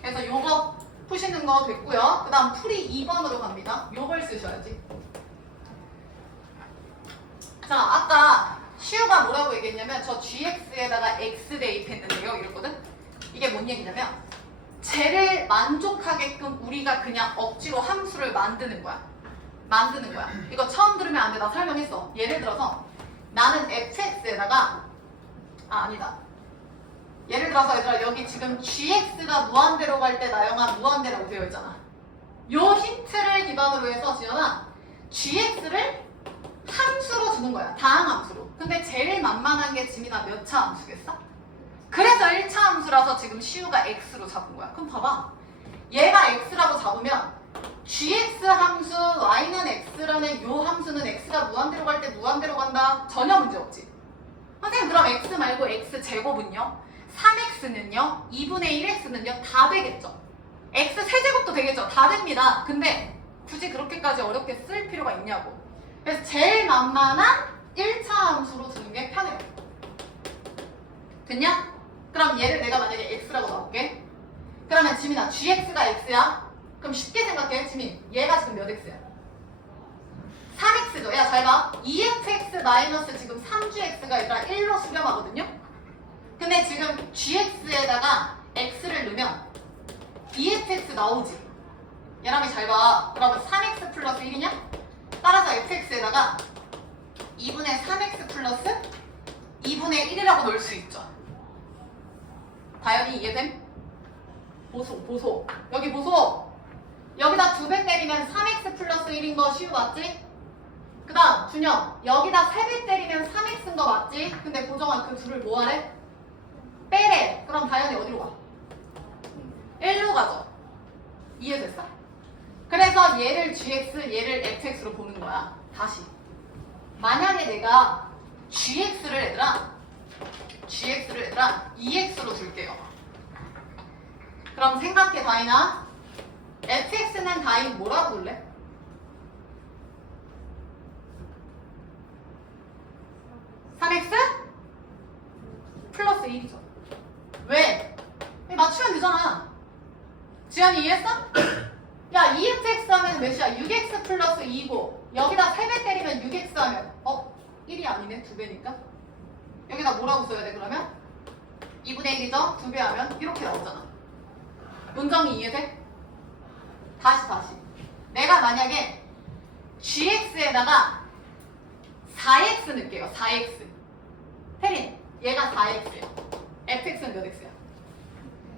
그래서 요거 푸시는 거 됐고요. 그 다음 풀이 2번으로 갑니다. 요걸 쓰셔야지. 자, 아까 시우가 뭐라고 얘기했냐면 저 gx에다가 x 대입했는데요. 이랬거든? 이게 뭔 얘기냐면 쟤를 만족하게끔 우리가 그냥 억지로 함수를 만드는 거야. 이거 처음 들으면 안 돼. 나 설명했어. 예를 들어서 나는 fx에다가 아니다. 예를 들어서 얘들아 여기 지금 gx가 무한대로 갈 때 나영아 무한대라고 되어 있잖아. 요 힌트를 기반으로 해서 지연아 gx를 함수로 주는 거야. 다항함수로. 근데 제일 만만한 게 지민아 몇 차 함수겠어? 그래서 1차 함수라서 지금 시우가 x로 잡은 거야. 그럼 봐봐. 얘가 x라고 잡으면 gx 함수 y는 x라는 요 함수는 x가 무한대로 갈 때 무한대로 간다. 전혀 문제 없지. 선생님 그럼 x 말고 x 제곱은요? 3x는요? 2분의 1x는요? 다 되겠죠? x 세제곱도 되겠죠? 다 됩니다. 근데 굳이 그렇게까지 어렵게 쓸 필요가 있냐고. 그래서 제일 만만한 1차 함수로 주는 게 편해요. 됐냐? 그럼 얘를 내가 만약에 x라고 넣을게. 그러면 지민아 gx가 x야? 그럼 쉽게 생각해 지민. 얘가 지금 몇 x야? 3x죠. 야 잘 봐. 2fx 마이너스 지금 3gx가 얘들아 1로 수렴하거든요. 근데 지금 gx에다가 x를 넣으면 2fx 나오지. 얘랑이 잘 봐. 그러면 3x 플러스 1이냐? 따라서 fx에다가 2분의 3x 플러스 2분의 1이라고 넣을 수 있죠. 다현이 이해됨? 보소. 여기 보소. 여기다 2배 때리면 3x 플러스 1인 거 시우 맞지? 그 다음 준영 여기다 3배 때리면 3x인 거 맞지? 근데 고정아 그 둘을 뭐 하래? 빼래. 그럼 다현이 어디로 가? 1로 가죠. 이해됐어? 그래서 얘를 gx, 얘를 fx로 보는 거야. 다시. 만약에 내가 gx를 얘들아 2x로 줄게요. 그럼 생각해 다인아. fx는 다인 뭐라고 볼래? (3x) 플러스 1이죠. 왜? 맞추면 되잖아. 지연이 이해했어? 야 2fx 하면 몇이야? 6x 플러스 2고 여기다 3배 때리면 6x 하면 1이 아니네. 2배니까 여기다 뭐라고 써야 돼 그러면? 2분의 1이죠? 2배 하면 이렇게 나오잖아. 논정이 이해돼? 다시 내가 만약에 gx에다가 4x 넣을게요. 4x 혜린 얘가 4x야. fx는 몇 x야?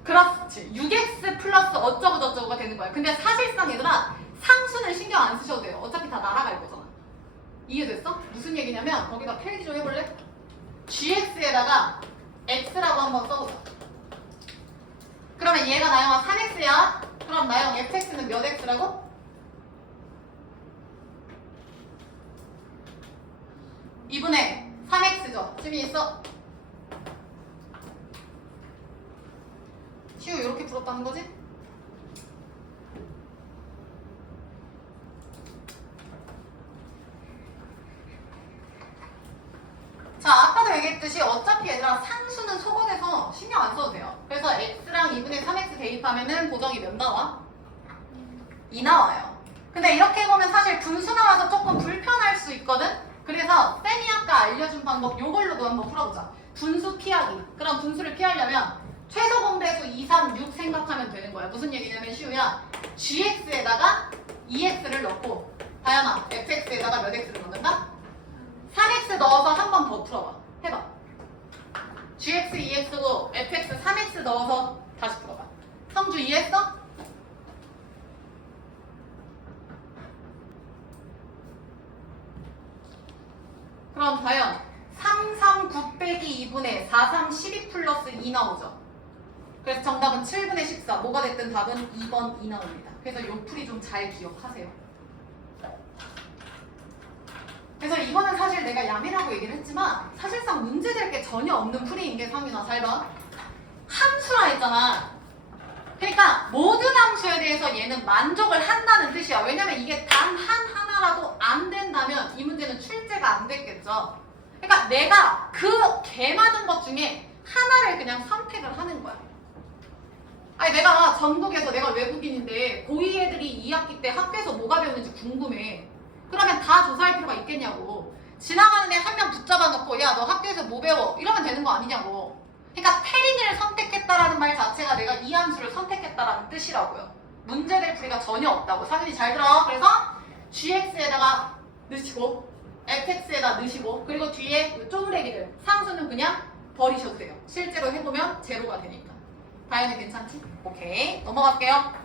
그렇지. 6x 플러스 어쩌고 저쩌고가 되는 거야. 근데 사실상 얘들아 상수는 신경 안 쓰셔도 돼요. 어차피 다 날아갈 거잖아. 이해됐어? 무슨 얘기냐면 거기다 필기 좀 해볼래? gx에다가 x라고 한번 써보자. 그러면 얘가 나영아 3x야. 그럼 나영 fx는 몇 x라고? 2분의 3x죠. 질문 있어? 시우 이렇게 풀었다는 거지? 자, 아까도 얘기했듯이 어차피 얘들아 상수는 소거돼서 신경 안 써도 돼요. 그래서 x랑 2분의 3x 대입하면은 고정이 몇 나와? 2 나와요. 근데 이렇게 해보면 사실 분수 나와서 조금 불편할 수 있거든? 그래서 쌤이 아까 알려준 방법 요걸로도 한번 풀어보자. 분수 피하기. 그럼 분수를 피하려면 최소 공배수 2, 3, 6 생각하면 되는 거야. 무슨 얘기냐면 시우야 gx에다가 2x를 넣고 다현아 fx에다가 몇 x를 넣는다? 3x 넣어서 한 번 더 풀어봐. 해봐. gx 2x고 fx 3x 넣어서 다시 풀어봐. 성주 이해했어? 그럼 다현 3, 3, 9 빼기 2분의 4, 3, 12 플러스 2 나오죠. 그래서 정답은 7분의 14. 뭐가 됐든 답은 2번 2 나옵니다. 그래서 요 풀이 좀 잘 기억하세요. 그래서 이거는 사실 내가 야매라고 얘기를 했지만 사실상 문제될 게 전혀 없는 풀이인 게 상윤아 잘 봐. 함수라 했잖아. 그러니까 모든 함수에 대해서 얘는 만족을 한다는 뜻이야. 왜냐면 이게 단 하나라도 안 된다면 이 문제는 출제가 안 됐겠죠. 그러니까 내가 그 개많은 것 중에 하나를 그냥 선택을 하는 거야. 아니 내가 전국에서 내가 외국인인데 고2 애들이 2학기 때 학교에서 뭐가 배우는지 궁금해. 그러면 다 조사할 필요가 있겠냐고. 지나가는 애 한 명 붙잡아 놓고 야 너 학교에서 뭐 배워? 이러면 되는 거 아니냐고. 그러니까 패링을 선택했다라는 말 자체가 내가 이 함수를 선택했다라는 뜻이라고요. 문제될 풀이가 전혀 없다고. 상윤이 잘 들어. 그래서 gx에다가 넣으시고 fx에다 넣으시고 그리고 뒤에 쪼그레기들 상수는 그냥 버리셔도 돼요. 실제로 해보면 제로가 되니까. 다현이 괜찮지? 오케이. 넘어갈게요.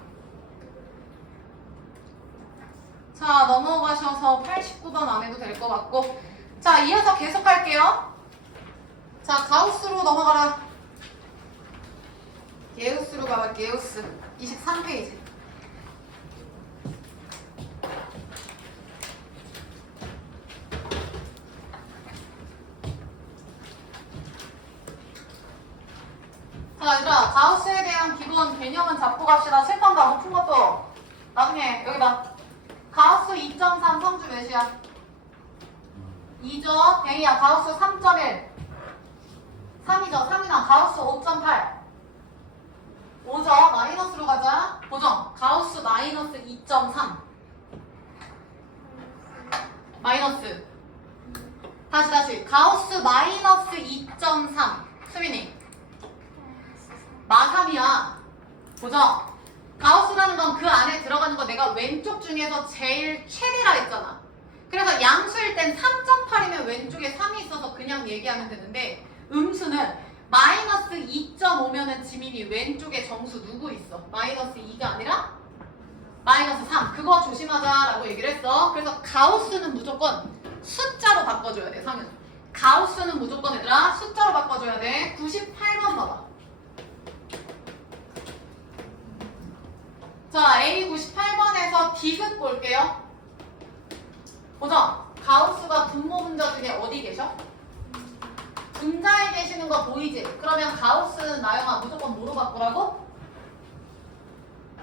자, 넘어가셔서 89번 안 해도 될 것 같고. 자, 이어서 계속 할게요. 자, 가우스로 넘어가라. 게우스로 가봐, 게우스. 23페이지. 자, 얘들아, 가우스에 대한 기본 개념은 잡고 갑시다. 실판 과목 푼 것도 나중에 여기 봐. 가우스 2.3 성주 몇이야? 2죠? 뱅이야 가우스 3.1 3이죠? 3이나 가우스 5.8 5죠? 마이너스로 가자. 보정 가우스 마이너스 2.3 마이너스 다시 가우스 마이너스 2.3 수민이 마3이야. 보정 가우스라는 건 그 안에 들어가는 거 내가 왼쪽 중에서 제일 최대라 했잖아. 그래서 양수일 땐 3.8이면 왼쪽에 3이 있어서 그냥 얘기하면 되는데 음수는 마이너스 2.5면은 지민이 왼쪽에 정수 누구 있어? 마이너스 2가 아니라 마이너스 3. 그거 조심하자라고 얘기를 했어. 그래서 가우스는 무조건 숫자로 바꿔줘야 돼. 상윤. 가우스는 무조건 얘들아 숫자로 바꿔줘야 돼. 98번 봐봐. 자, A 98번에서 디귿 볼게요. 보자. 가우스가 분모 분자 중에 어디 계셔? 분자에 계시는 거 보이지? 그러면 가우스는 나영아 무조건 뭐로 바꾸라고?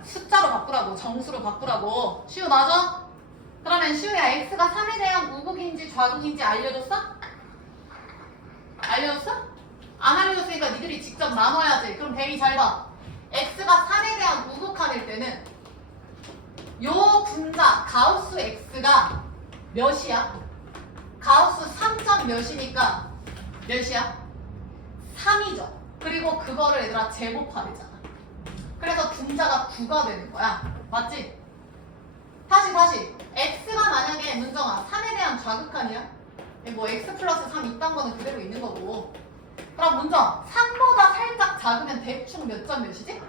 숫자로 바꾸라고. 정수로 바꾸라고. 시우 맞아? 그러면 시우야 x가 3에 대한 우극인지 좌극인지 알려줬어? 알려줬어? 안 알려줬으니까 니들이 직접 나눠야지. 그럼 대리 잘 봐. x가 3에 대한 우극한일 때는 요 분자 가우스 x가 몇이야? 가우스 3점 몇이니까 몇이야? 3이죠. 그리고 그거를 얘들아 제곱하래잖아. 그래서 분자가 9가 되는 거야. 맞지? 다시 x가 만약에 문정아 3에 대한 좌극한이야? 뭐 x 플러스 3 이딴 거는 그대로 있는 거고. 그럼 문정 3보다 살짝 작으면 대충 몇 점 몇이지?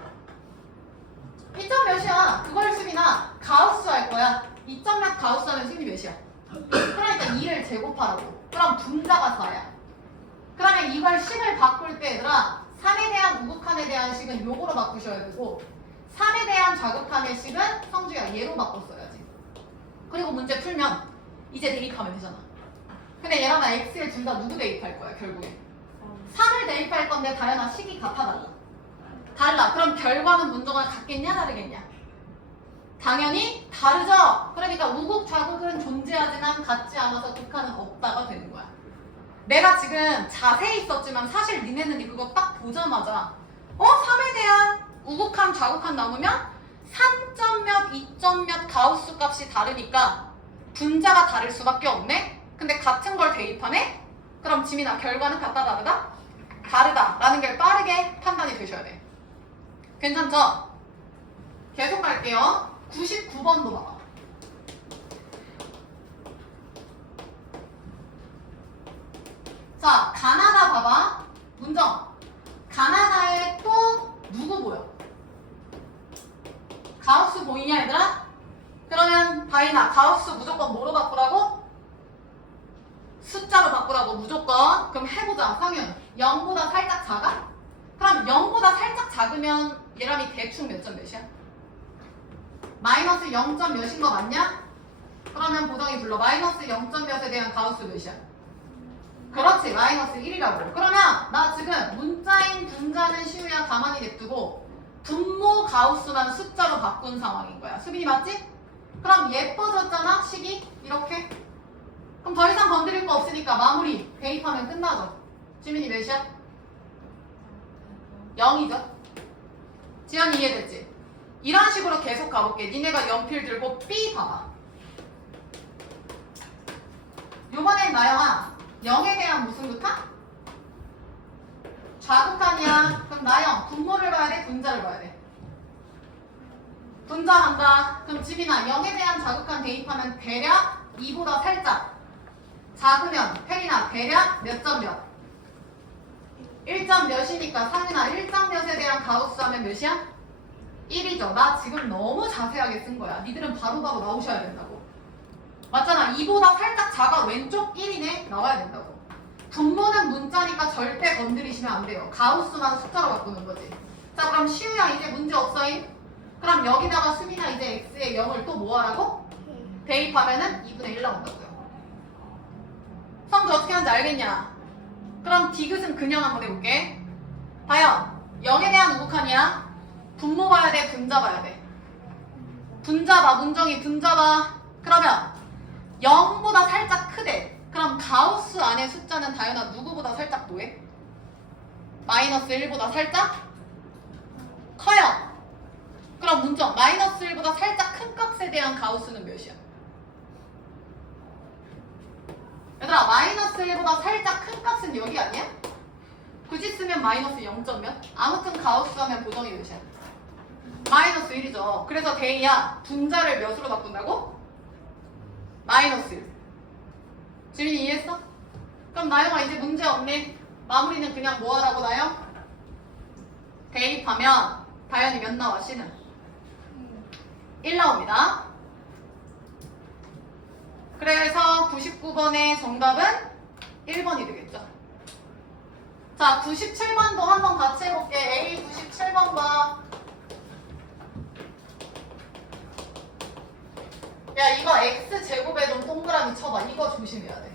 2점 몇이야. 그걸 수빈아 가우스 할 거야. 2점 몇 가우스 하면 수빈이 몇이야? 그러니까 2를 제곱하라고. 그럼 분자가 4야. 그러면 이걸 식을 바꿀 때 얘들아 3에 대한 우극한에 대한 식은 요거로 바꾸셔야 되고 3에 대한 좌극한의 식은 성주야 얘로 바꿨어야지. 그리고 문제 풀면 이제 대입하면 되잖아. 근데 얘랑 나 x에 둘 다 누구 대입할 거야 결국에? 3을 대입할 건데 다현아 식이 같아 달라. 그럼 결과는 문제가 같겠냐 다르겠냐? 당연히 다르죠. 그러니까 우극 좌극은 존재하지만 같지 않아서 극한은 없다가 되는 거야. 내가 지금 자세히 썼지만 사실 니네는 그거 딱 보자마자 3에 대한 우극한 좌극한 나누면 3점 몇 2점 몇 가우스 값이 다르니까 분자가 다를 수밖에 없네? 근데 같은 걸 대입하네? 그럼 지민아 결과는 같다 다르다? 다르다 라는 게 빠르게 판단이 되셔야 돼. 괜찮죠? 계속 갈게요. 99번도 봐봐. 자, 가나다 봐봐. 문정. 가나다에 또 누구 보여? 가우스 보이냐 얘들아? 그러면 바이나 가우스 무조건 뭐로 바꾸라고? 숫자로 바꾸라고 무조건. 그럼 해보자. 상윤 0보다 살짝 작아? 그럼 0보다 살짝 작으면 얘람이 대충 몇 점 몇이야? 마이너스 0점 몇인 거 맞냐? 그러면 보정이 불러. 마이너스 0점 몇에 대한 가우스 몇이야? 그렇지. 마이너스 1이라고. 그러면 나 지금 문자인 분자는 시우야 가만히 냅두고 분모 가우스만 숫자로 바꾼 상황인 거야. 수빈이 맞지? 그럼 예뻐졌잖아 식이? 이렇게? 그럼 더 이상 건드릴 거 없으니까 마무리 대입하면 끝나죠. 지민이 몇이야? 0이죠. 지연이 이해됐지? 이런 식으로 계속 가볼게. 니네가 연필 들고 B 봐봐. 요번엔 나영아 0에 대한 무슨 극한? 좌극한이야. 그럼 나영 분모를 봐야 돼? 분자를 봐야 돼? 분자 간다. 그럼 지민아 0에 대한 좌극한 대입하면 대략 2보다 살짝 작으면 혜린아 대략 몇 점 몇? 1점 몇이니까 상윤아 1점 몇에 대한 가우스 하면 몇이야? 1이죠. 나 지금 너무 자세하게 쓴 거야. 니들은 바로바로 나오셔야 된다고. 맞잖아. 2보다 살짝 작아. 왼쪽 1이네. 나와야 된다고. 분모는 문자니까 절대 건드리시면 안 돼요. 가우스만 숫자로 바꾸는 거지. 자 그럼 시우야 이제 문제 없어잉? 그럼 여기다가 수빈아 이제 x에 0을 또 뭐 하라고? 대입하면은 2분의 1 나온다고요. 성주 어떻게 하는지 알겠냐? 그럼 디귿은 그냥 한번 해볼게. 다현 0에 대한 우극한이야. 분모 봐야 돼? 분자 봐야 돼? 분자 봐. 문정이 분자 봐. 그러면 0보다 살짝 크대. 그럼 가우스 안에 숫자는 다현아 누구보다 살짝 뭐해? 마이너스 1보다 살짝 커요. 그럼 문정 마이너스 1보다 살짝 큰 값에 대한 가우스는 몇이야? 얘들아 마이너스 1보다 살짝 큰 값은 여기 아니야? 굳이 쓰면 마이너스 0점 몇? 아무튼 가우스 하면 보정이 몇이야? 마이너스 1이죠. 그래서 대이야 분자를 몇으로 바꾼다고? 마이너스 1. 지민이 이해했어? 그럼 나영아 이제 문제 없네. 마무리는 그냥 뭐 하라고 나영? 대입하면 다현이 몇 나와? C는? 1 나옵니다. 그래서 99번의 정답은 1번이 되겠죠. 자 97번도 한번 같이 해볼게. A 97번 봐. 야 이거 x제곱에 좀 동그라미 쳐봐. 이거 조심해야 돼.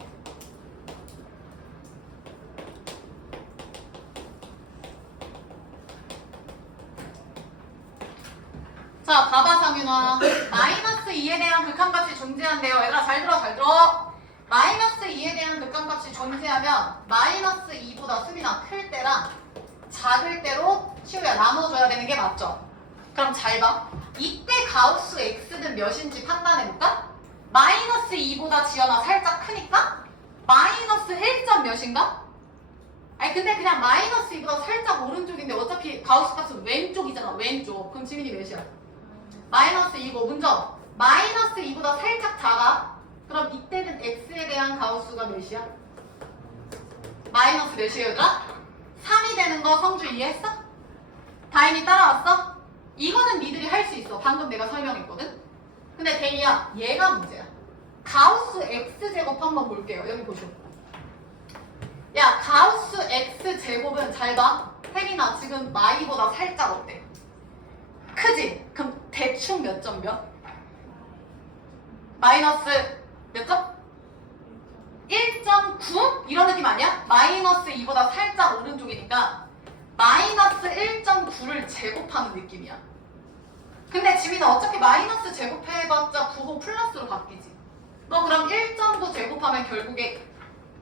자 봐봐 상윤아. 마이너스 2에 대한 극한값이 존재한대요. 얘들아 잘 들어 잘 들어. 마이너스 2에 대한 극한값이 존재하면 마이너스 2보다 수빈아 클 때랑 작을 때로 시우야 나눠줘야 되는 게 맞죠? 그럼 잘 봐. 이때 가우스 x는 몇인지 판단해볼까? 마이너스 2보다 지연아 살짝 크니까 마이너스 1점 몇인가? 아니 근데 그냥 마이너스 2보다 살짝 오른쪽인데 어차피 가우스 값은 왼쪽이잖아. 왼쪽. 그럼 지민이 몇이야? 마이너스 2고 문점. 마이너스 2보다 살짝 작아. 그럼 이때는 x에 대한 가우스가 몇이야? 마이너스 몇이에요 얘들아? 3이 되는 거 성주 이해했어? 다인이 따라왔어? 이거는 니들이 할 수 있어. 방금 내가 설명했거든? 근데 데이야 얘가 문제야. 가우스 x제곱 한번 볼게요. 여기 보쇼. 야 가우스 x제곱은 잘 봐. 혜린아 지금 마이보다 살짝 어때? 크지? 그럼 대충 몇 점 몇? 마이너스 몇 점? 1.9? 이런 느낌 아니야? 마이너스 2보다 살짝 오른쪽이니까 마이너스 1.9를 제곱하는 느낌이야. 근데 지민아 어차피 마이너스 제곱해봤자 9호 플러스로 바뀌지. 너 그럼 1.9 제곱하면 결국에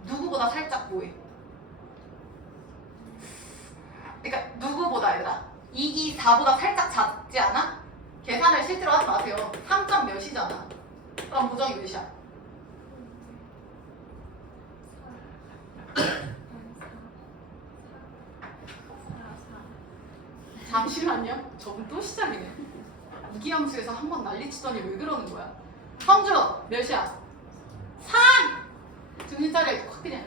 누구보다 살짝 뭐해? 그러니까 누구보다 얘들아 2, 4보다 살짝 작지 않아? 계산을 실제로 하지 마세요. 3점 몇이잖아. 그럼 보정이 몇이야? 잠시만요. 저분 또 시작이네. 이기함수에서 한 번 난리치더니 왜 그러는 거야? 성주 몇이야? 3! 정신차려 확 그냥.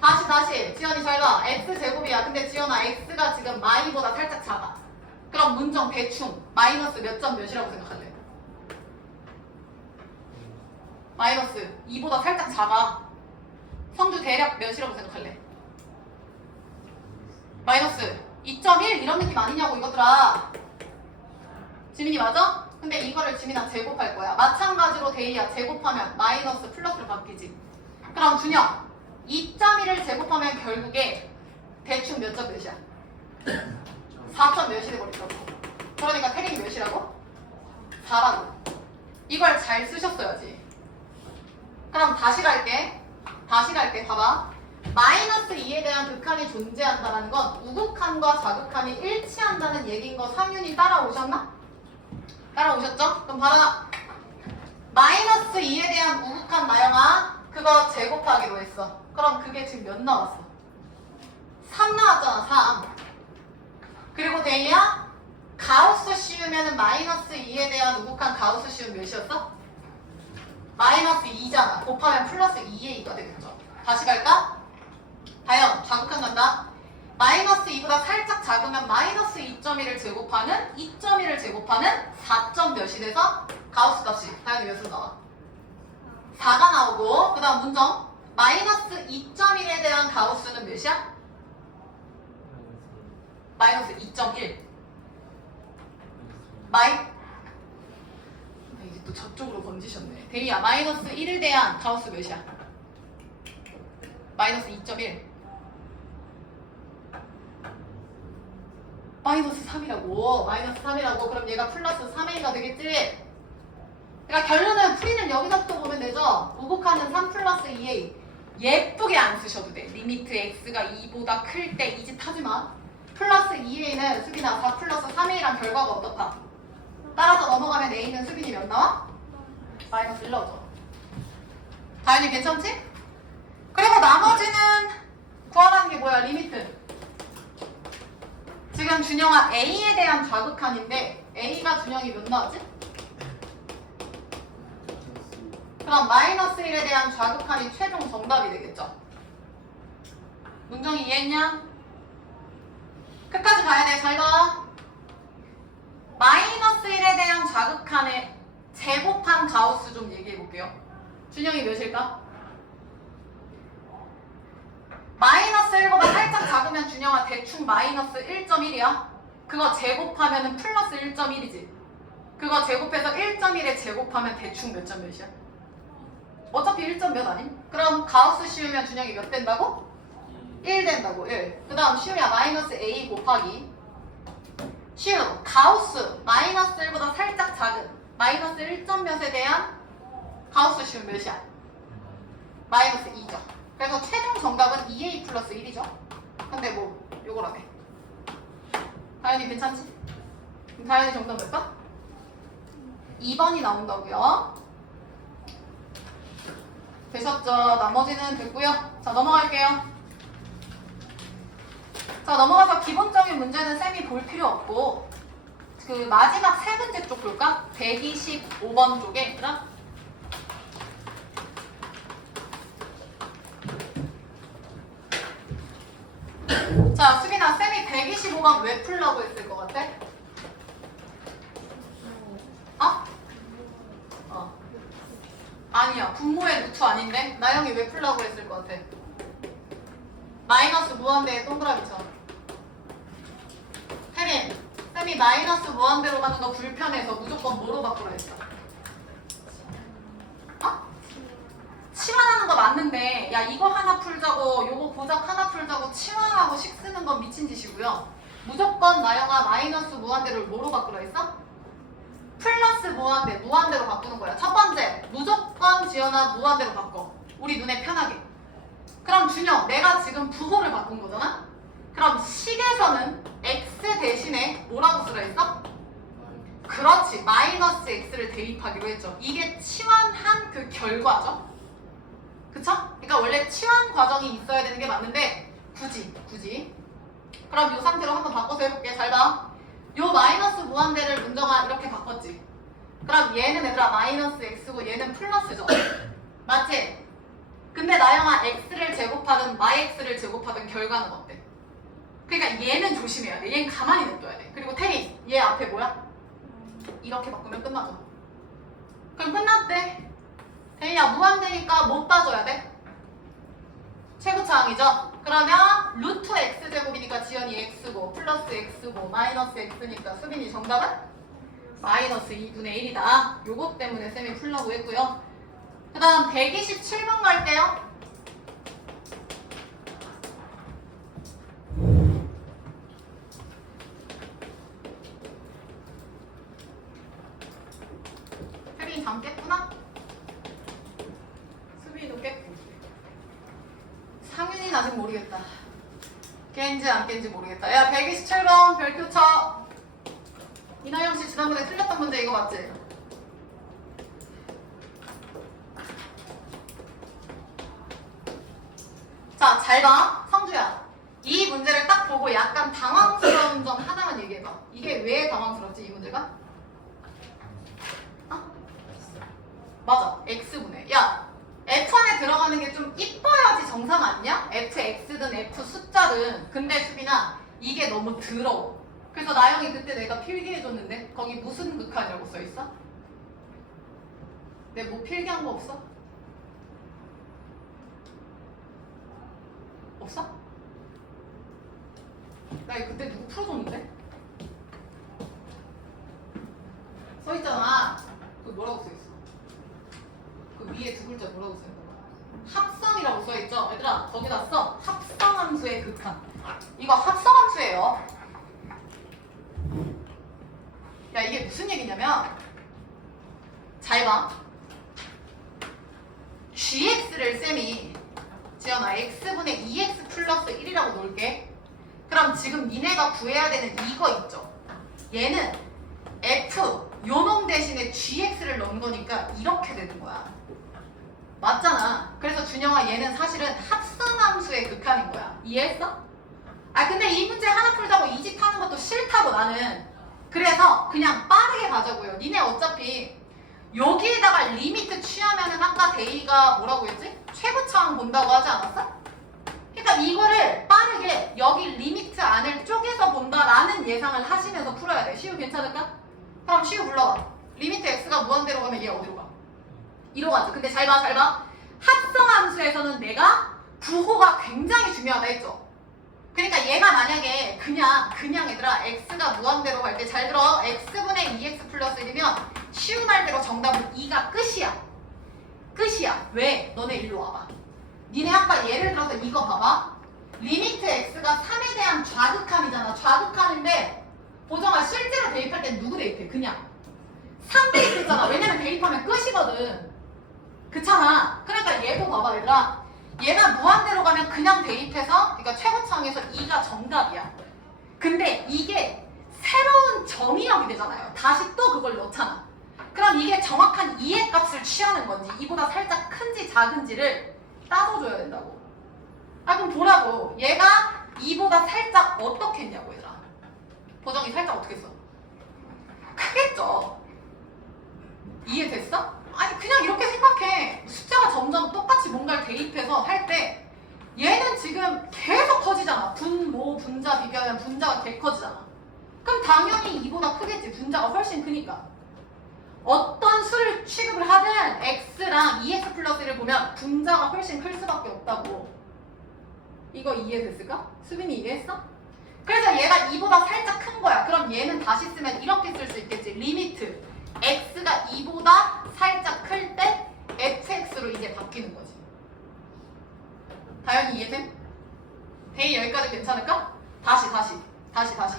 다시 지연이 잘 봐. x제곱이야. 근데 지연아 x가 지금 마이보다 살짝 작아. 그럼 문정 대충 마이너스 몇 점 몇이라고 생각할래? 마이너스 2보다 살짝 작아. 성주 대략 몇이라고 생각할래? 마이너스 2.1 이런 느낌 아니냐고 이것들아. 지민이 맞아? 근데 이거를 지민아 제곱할 거야. 마찬가지로 데이야 제곱하면 마이너스 플러스로 바뀌지. 그럼 준영 2.1을 제곱하면 결국에 대충 몇 점 몇이야? 4점 몇이 돼버리더라고. 그러니까 태림이 몇이라고? 4라고. 이걸 잘 쓰셨어야지. 그럼 다시 갈게 봐봐. 마이너스 2에 대한 극한이 존재한다는 건 우극한과 자극한이 일치한다는 얘기인 거 상윤이 따라오셨나? 따라오셨죠? 그럼 봐라. 마이너스 2에 대한 우극한 나영아 그거 제곱하기로 했어. 그럼 그게 지금 몇 나왔어? 3 나왔잖아. 3. 그리고 데이야 가우스 씌우면 마이너스 2에 대한 우극한 가우스 씌우면 몇이었어? 마이너스 2잖아. 곱하면 플러스 2의 2가 되겠죠. 다시 갈까? 다영 자극한 간다. 마이너스 2보다 살짝 작으면 마이너스 2.1을 제곱하는 2.1을 제곱하는 4점 몇이 돼서 가우스 값이 다영이 몇으로 나와? 4가 나오고 그 다음 문정 마이너스 2.1에 대한 가우스는 몇이야? 마이너스 2.1 이제 또 저쪽으로 번지셨네. 데이야 마이너스 1에 대한 가우스 몇이야? 마이너스 2.1 마이너스 3이라고. 마이너스 3이라고. 그럼 얘가 플러스 3a가 되겠지? 그러니까 결론은 풀이는 여기서부터 보면 되죠? 우극하는 3 플러스 2a 예쁘게 안 쓰셔도 돼. 리미트 x가 2보다 클 때 이 짓 하지 마. 플러스 2a는 수빈아 4 플러스 3a랑 결과가 어떻다? 따라서 넘어가면 a는 수빈이 몇 나와? 마이너스 1 나오죠. 다현이 괜찮지? 그리고 나머지는 구하라는 게 뭐야? 리미트. 지금 준영아 a에 대한 좌극한인데 a가 준영이 몇 나왔지? 그럼 마이너스 1에 대한 좌극한이 최종 정답이 되겠죠? 문정이 이해했냐? 끝까지 가야 돼. 잘 봐. 마이너스 1에 대한 좌극한의 제곱한 가우스 좀 얘기해 볼게요. 준영이 몇일까? 마이너스 1보다 살짝 작으면 준영아 대충 마이너스 1.1이야. 그거 제곱하면 플러스 1.1이지. 그거 제곱해서 1.1에 제곱하면 대충 몇 점 몇이야? 어차피 1점 몇 아님? 그럼 가우스 씌우면 준영이 몇 된다고? 1 된다고. 1. 그 다음 씌우야 마이너스 a 곱하기 씌우 가우스 마이너스 1보다 살짝 작은 마이너스 1점 몇에 대한 가우스 씌우 몇이야? 마이너스 2죠. 그래서 최종 정답은 2a 플러스 1이죠. 근데 뭐 요거라네. 다현이 괜찮지? 그럼 다현이 정답 몇 번? 2번이 나온다고요. 되셨죠? 나머지는 됐고요. 자, 넘어갈게요. 자, 넘어가서 기본적인 문제는 쌤이 볼 필요 없고 그 마지막 세 문제 쪽 볼까? 125번 쪽에 얘들아. 자, 수빈아, 쌤이 125번 왜 풀라고 했을 것 같아? 아니야. 분모의 루트 아닌데? 나영이 왜 풀라고 했을 것 같아? 마이너스 무한대의 동그라미처럼. 혜린, 쌤이 마이너스 무한대로 가는 거 불편해서 무조건 뭐로 바꾸라 했어? 치환하는 거 맞는데 야 이거 하나 풀자고 요거 고작 하나 풀자고 치환하고 식 쓰는 건 미친 짓이고요. 무조건 나영아 마이너스 무한대를 뭐로 바꾸라 했어? 플러스 무한대, 무한대로 바꾸는 거야. 첫 번째, 무조건 지연아 무한대로 바꿔. 우리 눈에 편하게. 그럼 준영, 내가 지금 부호를 바꾼 거잖아? 그럼 식에서는 x 대신에 뭐라고 쓰라 했어? 그렇지, 마이너스 x를 대입하기로 했죠. 이게 치환한 그 결과죠. 그쵸? 그러니까 원래 치환 과정이 있어야 되는 게 맞는데 굳이. 그럼 이 상태로 한번 바꿔서 해볼게. 잘 봐. 요 마이너스 무한대를 문정아 이렇게 바꿨지. 그럼 얘는 얘들아 마이너스 x고 얘는 플러스죠. 맞지? 근데 나영아 x를 제곱하든 x를 제곱하든 결과는 어때? 그러니까 얘는 조심해야 돼. 얘는 가만히 냅둬야 돼. 그리고 태희 얘 앞에 뭐야? 이렇게 바꾸면 끝나죠. 그럼 끝났대. 태희야 무한대니까 못 빠져야 돼. 최고차항이죠. 그러면 루트 x제곱이니까 지연이 x고 플러스 x고 마이너스 x니까 수빈이 정답은 마이너스 2분의 1이다. 요거 때문에 쌤이 풀라고 했고요. 그 다음 127번 갈게요. 혜린이 잠 깼구나? 수빈이도 깼고 상윤이는 아직 모르겠다. 깬지 안 깬지 모르겠다. 야 127번 별표 쳐. 이나영씨 지난번에 틀렸던 문제 이거 맞지? 자, 잘 봐. 성주야. 이 문제를 딱 보고 약간 당황스러운 점 하나만 얘기해봐. 이게 왜 당황스럽지, 이 문제가? 맞아. X분의. 야, F 안에 들어가는 게 좀 이뻐야지 정상 아니냐? FX든 F 숫자든. 근데 수빈아, 이게 너무 더러워. 그래서 나영이 그때 내가 필기해줬는데 거기 무슨 극한이라고 써있어? 내가 뭐 필기한 거 없어? 없어? 나 이거 그때 누구 풀어줬는데? 써있잖아. 그 뭐라고 써있어? 그 위에 두 글자 뭐라고 써있는 거야? 합성이라고 써있죠? 얘들아 거기다 써. 합성함수의 극한. 이거 합성함수예요. 야 이게 무슨 얘기냐면 잘 봐. gx를 쌤이 지연아 x분의 2x 플러스 1이라고 놓을게. 그럼 지금 니네가 구해야 되는 이거 있죠? 얘는 f 요놈 대신에 gx를 넣은 거니까 이렇게 되는 거야. 맞잖아. 그래서 준영아 얘는 사실은 합성함수의 극한인 거야. 이해했어? 아 근데 이 문제 하나 풀자고 이 짓 하는 것도 싫다고 나는. 그래서 그냥 빠르게 가자고요. 니네 어차피 여기에다가 리미트 취하면은 아까 데이가 뭐라고 했지? 최고차항 본다고 하지 않았어? 그러니까 이거를 빠르게 여기 리미트 안을 쪼개서 본다라는 예상을 하시면서 풀어야 돼. 시우 괜찮을까? 그럼 시우 불러봐. 리미트 x가 무한대로 가면 얘 어디로 가? 이로 가죠. 근데 잘 봐, 잘 봐. 합성함수에서는 내가 부호가 굉장히 중요하다 했죠. 그러니까 얘가 만약에 그냥 얘들아 x가 무한대로 갈 때 잘 들어. x분의 2x 플러스 1이면 쉬운 말대로 정답은 2가 끝이야. 끝이야. 왜? 너네 일로 와봐. 니네 아까 예를 들어서 이거 봐봐. 리미트 x가 3에 대한 좌극함이잖아. 좌극함인데 보정아 실제로 대입할 땐 누구 대입해? 그냥 3 대입했잖아. 왜냐면 대입하면 끝이거든. 그렇잖아. 그러니까 얘도 봐봐 얘들아. 얘가 무한대로 가면 그냥 대입해서 그러니까 최고차항에서 2가 정답이야. 근데 이게 새로운 정의역이 되잖아요. 다시 또 그걸 넣잖아. 그럼 이게 정확한 2의 값을 취하는 건지 이보다 살짝 큰지 작은지를 따져줘야 된다고. 아 그럼 보라고. 얘가 2보다 살짝 어떻게 했냐고 얘들아. 보정이 살짝 어떻게 했어? 크겠죠. 이해됐어? 아니 그냥 이렇게 생각해. 숫자가 점점 똑같이 뭔가를 대입해서 할 때 얘는 지금 계속 커지잖아. 분모 분자 비교하면 분자가 개 커지잖아. 그럼 당연히 2보다 크겠지. 분자가 훨씬 크니까. 어떤 수를 취급을 하든 x랑 2x 플러스 1을 보면 분자가 훨씬 클 수밖에 없다고. 이거 이해됐을까? 수빈이 이해했어? 그래서 얘가 2보다 살짝 큰 거야. 그럼 얘는 다시 쓰면 이렇게 쓸 수 있겠지. 리미트 x가 2보다 살짝 클 때 fx로 이제 바뀌는 거지. 다현이 이해됨? 데이 여기까지 괜찮을까? 다시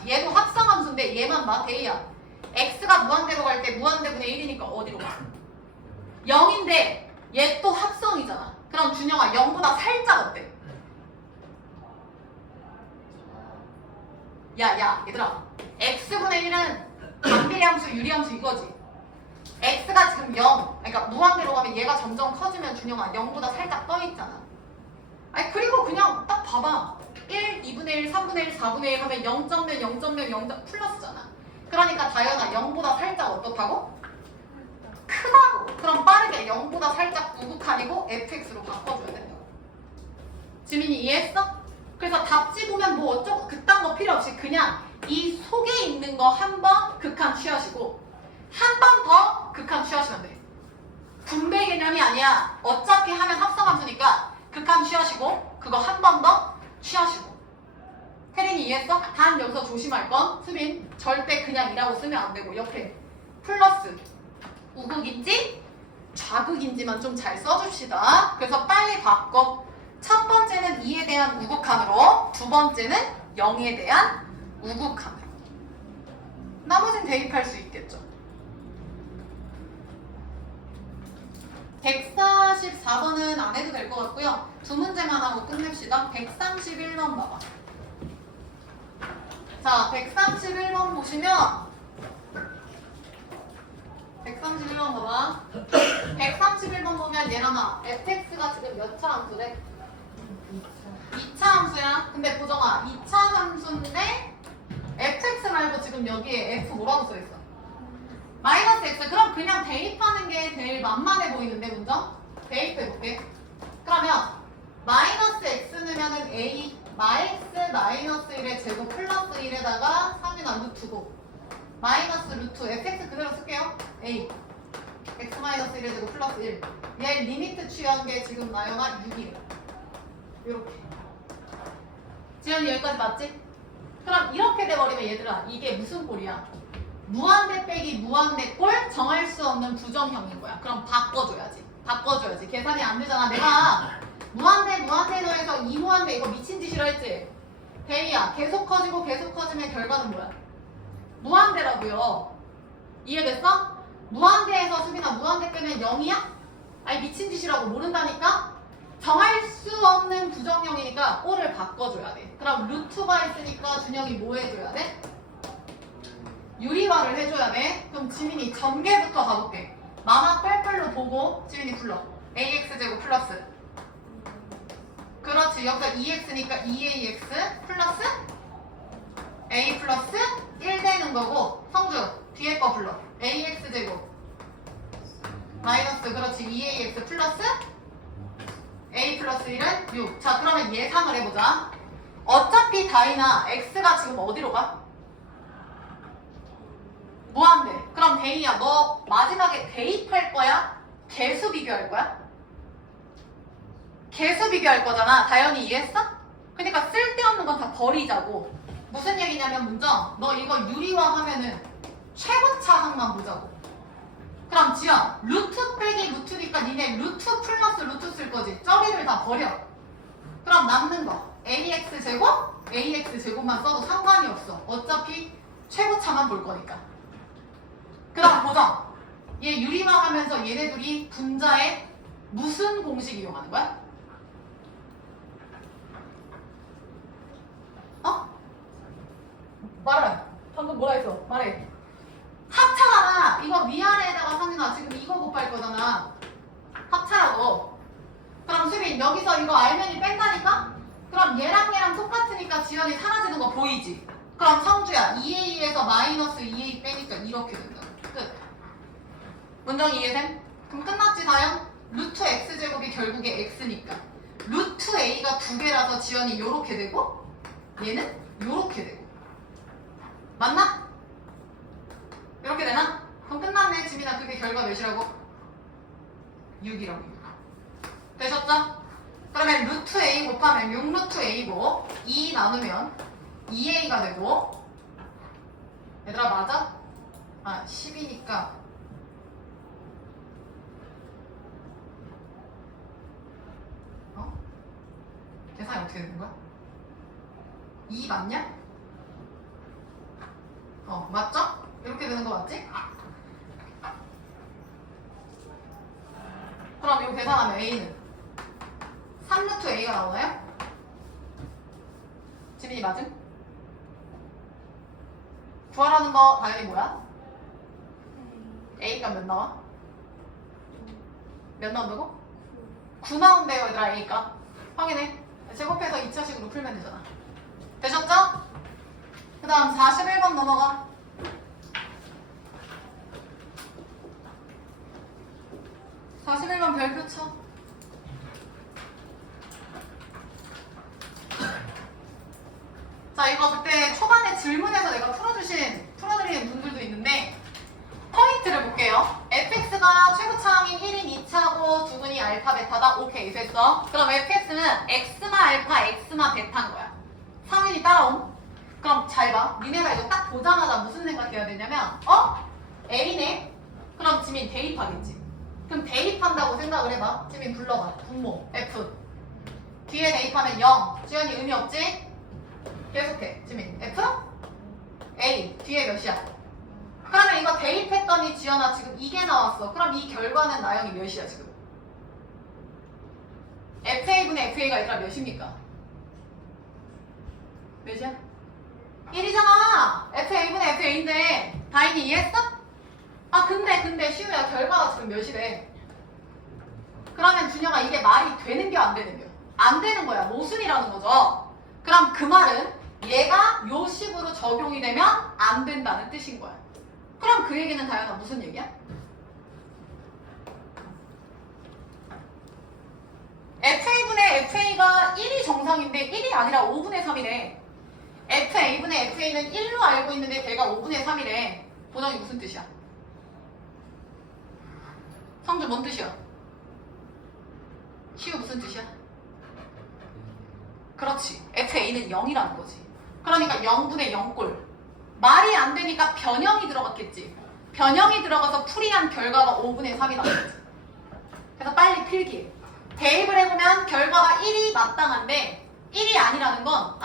얘도 합성함수인데 얘만 봐. 데이야 x가 무한대로 갈 때 무한대분의 1이니까 어디로 가? 0인데 얘 또 합성이잖아. 그럼 준영아 0보다 살짝 어때? 야 얘들아 x분의 1은 반비례함수 유리함수 이거지. x가 지금 0 그러니까 무한대로 가면 얘가 점점 커지면 준영아 0보다 살짝 떠있잖아. 아니 그리고 그냥 딱 봐봐. 1, 2분의 1, 3분의 1, 4분의 1 하면 0.0 플러스잖아. 그러니까 다현아 0보다 살짝 어떻다고? 크다고. 그럼 빠르게 0보다 살짝 우극한이고 fx로 바꿔줘야 된다고. 지민이 이해했어? 그래서 답지 보면 뭐 어쩌고 그딴 거 필요 없이 그냥 이 속에 있는 거 한 번 극한 취하시고 한 번 더 극한 취하시면 돼. 분배 개념이 아니야. 어차피 하면 합성함수니까 극한 취하시고 그거 한 번 더 취하시고. 혜린이 이해했어? 단 여기서 조심할 건 수빈 절대 그냥 이라고 쓰면 안 되고 옆에 플러스 우극인지 좌극인지만 좀 잘 써줍시다. 그래서 빨리 바꿔. 첫 번째는 2에 대한 우극한으로, 두 번째는 0에 대한 우극한으로. 나머지는 대입할 수 있겠죠. 144번은 안 해도 될 것 같고요. 두 문제만 하고 끝냅시다. 131번 봐봐. 자, 131번 보시면 131번 봐봐. 131번 보면 얘랑아 fx가 지금 몇 차 함수래? 2차 함수야. 근데 보정아 2차 함수인데 fx 말고 지금 여기에 f 뭐라고 써있어? 마이너스 x. 그럼 그냥 대입하는 게 제일 만만해 보이는데 먼저 대입해볼게. 그러면 마이너스 x 넣으면은 a 마x 마이너스 1의 제곱 플러스 1에다가 3이나 루트고 마이너스 루트 fx 그대로 쓸게요. a x 마이너스 1의 제곱 플러스 1. 얘 리미트 취한 게 지금 나영아 6이래. 요렇게. 지연이 여기까지 맞지? 그럼 이렇게 돼버리면 얘들아 이게 무슨 꼴이야? 무한대 빼기 무한대 꼴 정할 수 없는 부정형인 거야. 그럼 바꿔줘야지. 계산이 안 되잖아. 내가 무한대 더해서 2무한대 이거 미친 짓이라 했지? 대이야 계속 커지고 계속 커지면 결과는 뭐야? 무한대라고요. 이해됐어? 무한대에서 수빈아 무한대 빼면 0이야? 아니 미친 짓이라고 모른다니까? 정할 수 없는 부정형이니까 꼴을 바꿔줘야 돼. 그럼 루트가 있으니까 준영이 뭐 해줘야 돼? 유리화를 해줘야 돼. 그럼 지민이 전개부터 가볼게. 마마 뺄뺄로 보고 지민이 불러. ax제곱 플러스 그렇지. 여기가 2x니까 2ax 플러스 a 플러스 1 되는 거고 성주 뒤에 거 불러. ax제곱 마이너스 그렇지 2ax 플러스 a 플러스 1은 6. 자 그러면 예상을 해보자. 어차피 다이나 x가 지금 어디로 가? 무한대. 그럼 대이야 너 마지막에 대입할 거야? 개수 비교할 거야? 개수 비교할 거잖아. 다현이 이해했어? 그러니까 쓸데없는 건 다 버리자고. 무슨 얘기냐면 문정, 너 이거 유리화하면은 최고차항만 보자고. 그럼 지연, 루트 빼기 루트니까 니네 루트 플러스 루트 쓸 거지. 저리를 다 버려. 그럼 남는 거 ax 제곱, ax 제곱만 써도 상관이 없어. 어차피 최고차만 볼 거니까. 그럼 보정, 얘 유리화하면서 얘네들이 분자에 무슨 공식 이용하는 거야? 어? 말해. 방금 뭐라 했어? 말해. 합차잖아. 이거 위아래에다가 상윤아 지금 이거 곱할 거잖아. 합차라고. 그럼 수빈 여기서 이거 알면이 뺀다니까? 그럼 얘랑 똑같으니까 지연이 사라지는 거 보이지? 그럼 성주야 2a에서 마이너스 2a 빼니까 이렇게 된다. 끝. 문정이 이해됨? 그럼 끝났지 다연? 루트 x제곱이 결국에 x니까 루트 a가 두 개라서 지연이 요렇게 되고 얘는 요렇게 되고 맞나? 이렇게 되나? 그럼 끝났네 지민아. 그게 결과 몇이라고? 6이라고. 되셨죠? 그러면 루트 a 곱하면 6 루트 a고 2 나누면 2a가 되고 얘들아 맞아? 아 10이니까 어? 계산이 어떻게 되는 거야? 2 맞냐? 어 맞죠? 이렇게 되는 거 맞지? 그럼 이거 계산하면 a는 3루트 a가 나오나요? 지민이 맞음? 구하라는 거 당연히 뭐야? a가 몇 나와? 몇 나온다고? 9 나온대요 얘들아. a가 확인해. 제곱해서 2차식으로 풀면 되잖아. 되셨죠? 그 다음 41번 넘어가. 별표 쳐. 자 이거 그때 초반에 질문에서 내가 풀어드리는 분들도 있는데 포인트를 볼게요. fx가 최고차항인 1인 2차고 두분이 알파 베타다. 오케이 됐어. 그럼 fx는 x마 알파 x마 베타인 거야. 상윤이 따라옴. 그럼 잘 봐. 니네가 이거 딱 보자마자 무슨 생각해야 되냐면 a네? 그럼 지민 대입하겠지. 그럼 대입한다고 생각을 해봐. 지민 불러봐. 분모 f 뒤에 대입하면 0. 지연이 의미 없지? 계속해. 지민 f a 뒤에 몇이야? 그러면 이거 대입했더니 지연아 지금 이게 나왔어. 그럼 이 결과는 나영이 몇이야 지금? fa분의 fa가 얘들아 몇입니까? 몇이야? 1이잖아. fa분의 fa인데 다인이 이해했어? 아 근데 시우야 결과가 지금 몇이래? 그러면 준영아 이게 말이 되는 게 안 되는 게? 안 되는 거야. 모순이라는 거죠. 그럼 그 말은 얘가 요 식으로 적용이 되면 안 된다는 뜻인 거야. 그럼 그 얘기는 다현아 무슨 얘기야? fa분의 fa가 1이 정상인데 1이 아니라 5분의 3이래. fa분의 fa는 1로 알고 있는데 걔가 5분의 3이래. 보정이 무슨 뜻이야? 성주 뭔 뜻이야? 시우 무슨 뜻이야? 그렇지. fa는 0이라는 거지. 그러니까 0분의 0꼴. 말이 안 되니까 변형이 들어갔겠지. 변형이 들어가서 풀이한 결과가 5분의 3이 나왔지. 그래서 빨리 필기해. 대입을 해보면 결과가 1이 마땅한데 1이 아니라는 건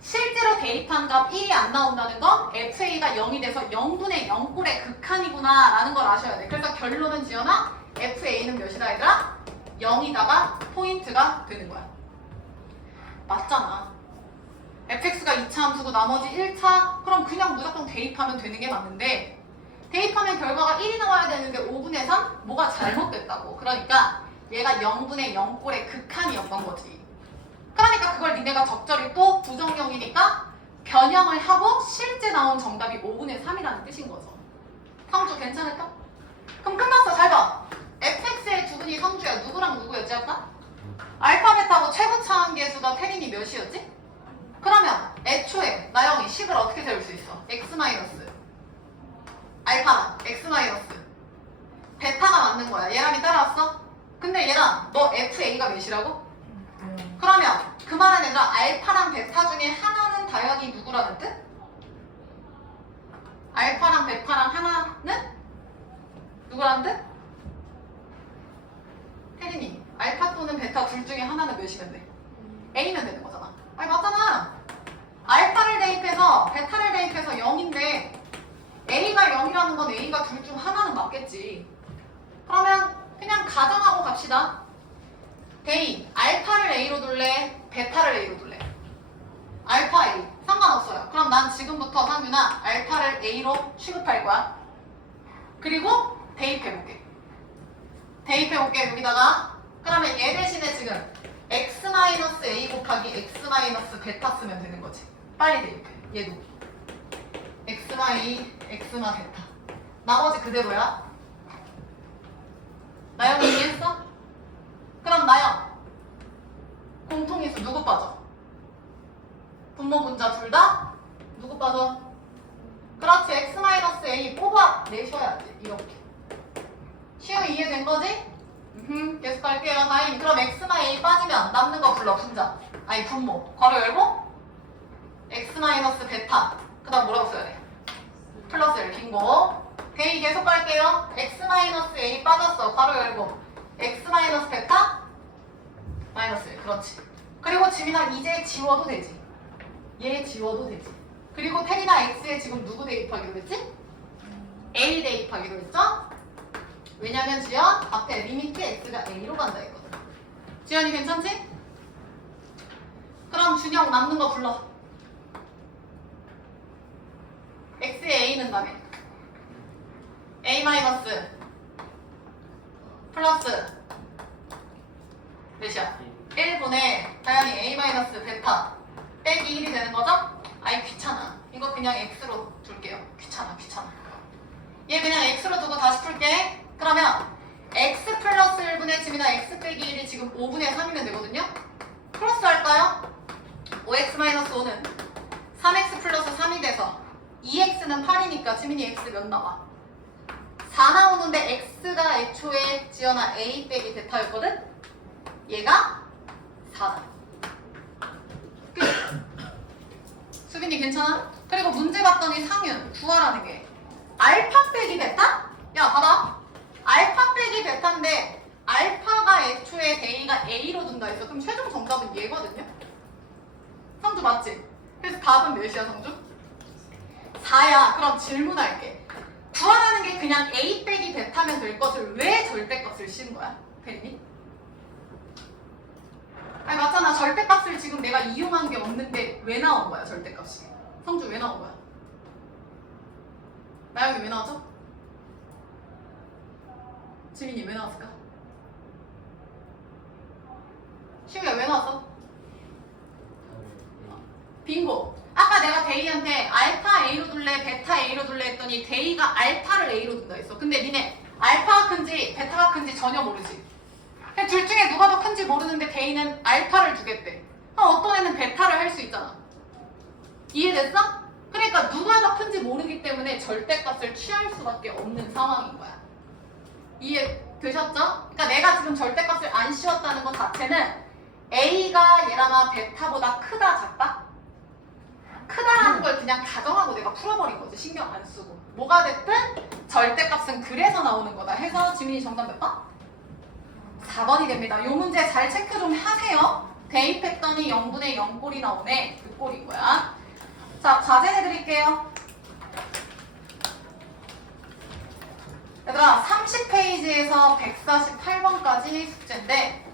실제로 대입한 값 1이 안 나온다는 건 fa가 0이 돼서 0분의 0꼴의 극한이구나 라는 걸 아셔야 돼. 그래서 결론은 지연아 fa는 몇이다 얘들아? 0이다가 포인트가 되는 거야. 맞잖아. fx가 2차 함수고 나머지 1차? 그럼 그냥 무조건 대입하면 되는 게 맞는데 대입하면 결과가 1이 나와야 되는데 5분의 3? 뭐가 잘못됐다고. 그러니까 얘가 0분의 0꼴의 극한이었던 거지. 그러니까 그걸 니네가 적절히 또 부정형이니까 변형을 하고 실제 나온 정답이 5분의 3이라는 뜻인 거죠. 성주 괜찮을까? 그럼 끝났어. 잘 봐. fx의 두 분이 성주야. 누구랑 누구였지 아까? 알파 베타고 최고차항 계수가 태린이 몇이었지? 그러면 애초에 나영이 식을 어떻게 세울 수 있어? x 마이너스 알파랑 x 마이너스 베타가 맞는 거야. 얘랑이 따라왔어? 근데 얘랑 너 fa가 몇이라고? 그러면 그 말은 얘들아 알파랑 베타 중에 하나는 당연히 누구라는 뜻? 알파랑 베타랑 하나는 누구라는 뜻? 혜린이 알파 또는 베타 둘 중에 하나는 몇이면 돼? A면 되는 거잖아. 아니 맞잖아. 알파를 대입해서 베타를 대입해서 0인데 A가 0이라는 건 A가 둘 중 하나는 맞겠지. 그러면 그냥 가정하고 갑시다. 대입 알파를 A로 둘래? 베타를 A로 둘래? 알파 A 상관없어요. 그럼 난 지금부터 상윤아 알파를 A로 취급할 거야. 그리고 대입해볼게. 대입해볼게 여기다가. 그러면 얘 대신에 지금 x-a 곱하기 x-베타 쓰면 되는 거지. 빨리 대입해. 얘도 x-a, x-베타. 나머지 그대로야. 나영 이해했어? 그럼 나영 공통인수 누구 빠져? 분모 분자 둘 다? 누구 빠져? 그렇지. x-a 뽑아내셔야지. 이렇게. 쉬워 이해된 거지? 계속 갈게요. 다임. 그럼 x-a 빠지면 남는 거 불러. 분자. 아니 분모. 괄호 열고 x-베타. 그 다음 뭐라고 써야 돼? 플러스 1 긴 거. 대입 계속 갈게요. x-a 빠졌어. 괄호 열고 x-베타 마이너스 1. 그렇지. 그리고 지민아 이제 지워도 되지. 얘 지워도 되지. 그리고 테리나 x에 지금 누구 대입하기로 했지? a 대입하기로 했죠? 왜냐면 지연 앞에 리미트 x가 a로 간다 했거든. 지연이 괜찮지? 그럼 준영 남는 거 불러. x의 a는 다음에 a 마이너스 플러스 몇이야? 1분의 당연히 a 마이너스 베타 빼기 1이 되는 거죠? 아이 귀찮아. 이거 그냥 x로 둘게요. 귀찮아. 얘 그냥 x로 두고 다시 풀게. 그러면 x 플러스 1분의 지민아 x 빼기 1이 지금 5분의 3이면 되거든요? 크로스 할까요? 5x 마이너스 5는 3x 플러스 3이 돼서 2x는 8이니까 지민이 x 몇 나와? 4 나오는데 x가 애초에 지연아 a 빼기 베타였거든? 얘가 4다. 끝. 수빈이 괜찮아? 그리고 문제 봤더니 상윤 구하라는 게 알파 빼기 베타? 야 봐봐. 알파 빼기 베타인데 알파가 애초에 A가 A로 둔다 했어. 그럼 최종 정답은 얘거든요? 성주 맞지? 그래서 답은 몇이야 성주? 4야. 그럼 질문할게. 구하라는 게 그냥 A 빼기 베타면 될 것을 왜 절대값을 씌운 거야? 혜린이? 아니 맞잖아. 절대값을 지금 내가 이용한 게 없는데 왜 나온 거야 절대값이? 성주 왜 나온 거야? 나영이 왜 나왔죠? 지민이 왜 나왔을까? 시우야 왜 나왔어? 빙고. 아까 내가 데이한테 알파 A로 둘래 베타 A로 둘래 했더니 데이가 알파를 A로 둔다 했어. 근데 니네 알파가 큰지 베타가 큰지 전혀 모르지. 둘 중에 누가 더 큰지 모르는데 데이는 알파를 두겠대. 어떤 애는 베타를 할 수 있잖아. 이해됐어? 그러니까 누가 더 큰지 모르기 때문에 절대값을 취할 수밖에 없는 상황인 거야. 이해되셨죠? 그러니까 내가 지금 절대값을 안 씌웠다는 것 자체는 A가 얘랑아 베타보다 크다 작다? 크다라는 걸 그냥 가정하고 내가 풀어버린 거지. 신경 안 쓰고. 뭐가 됐든 절대값은 그래서 나오는 거다 해서 지민이 정답 몇 번? 4번이 됩니다. 이 문제 잘 체크 좀 하세요. 대입했더니 0분의 0꼴이 나오네. 그 꼴인 거야. 자, 과제 해드릴게요. 얘들아 30페이지에서 148번까지 숙제인데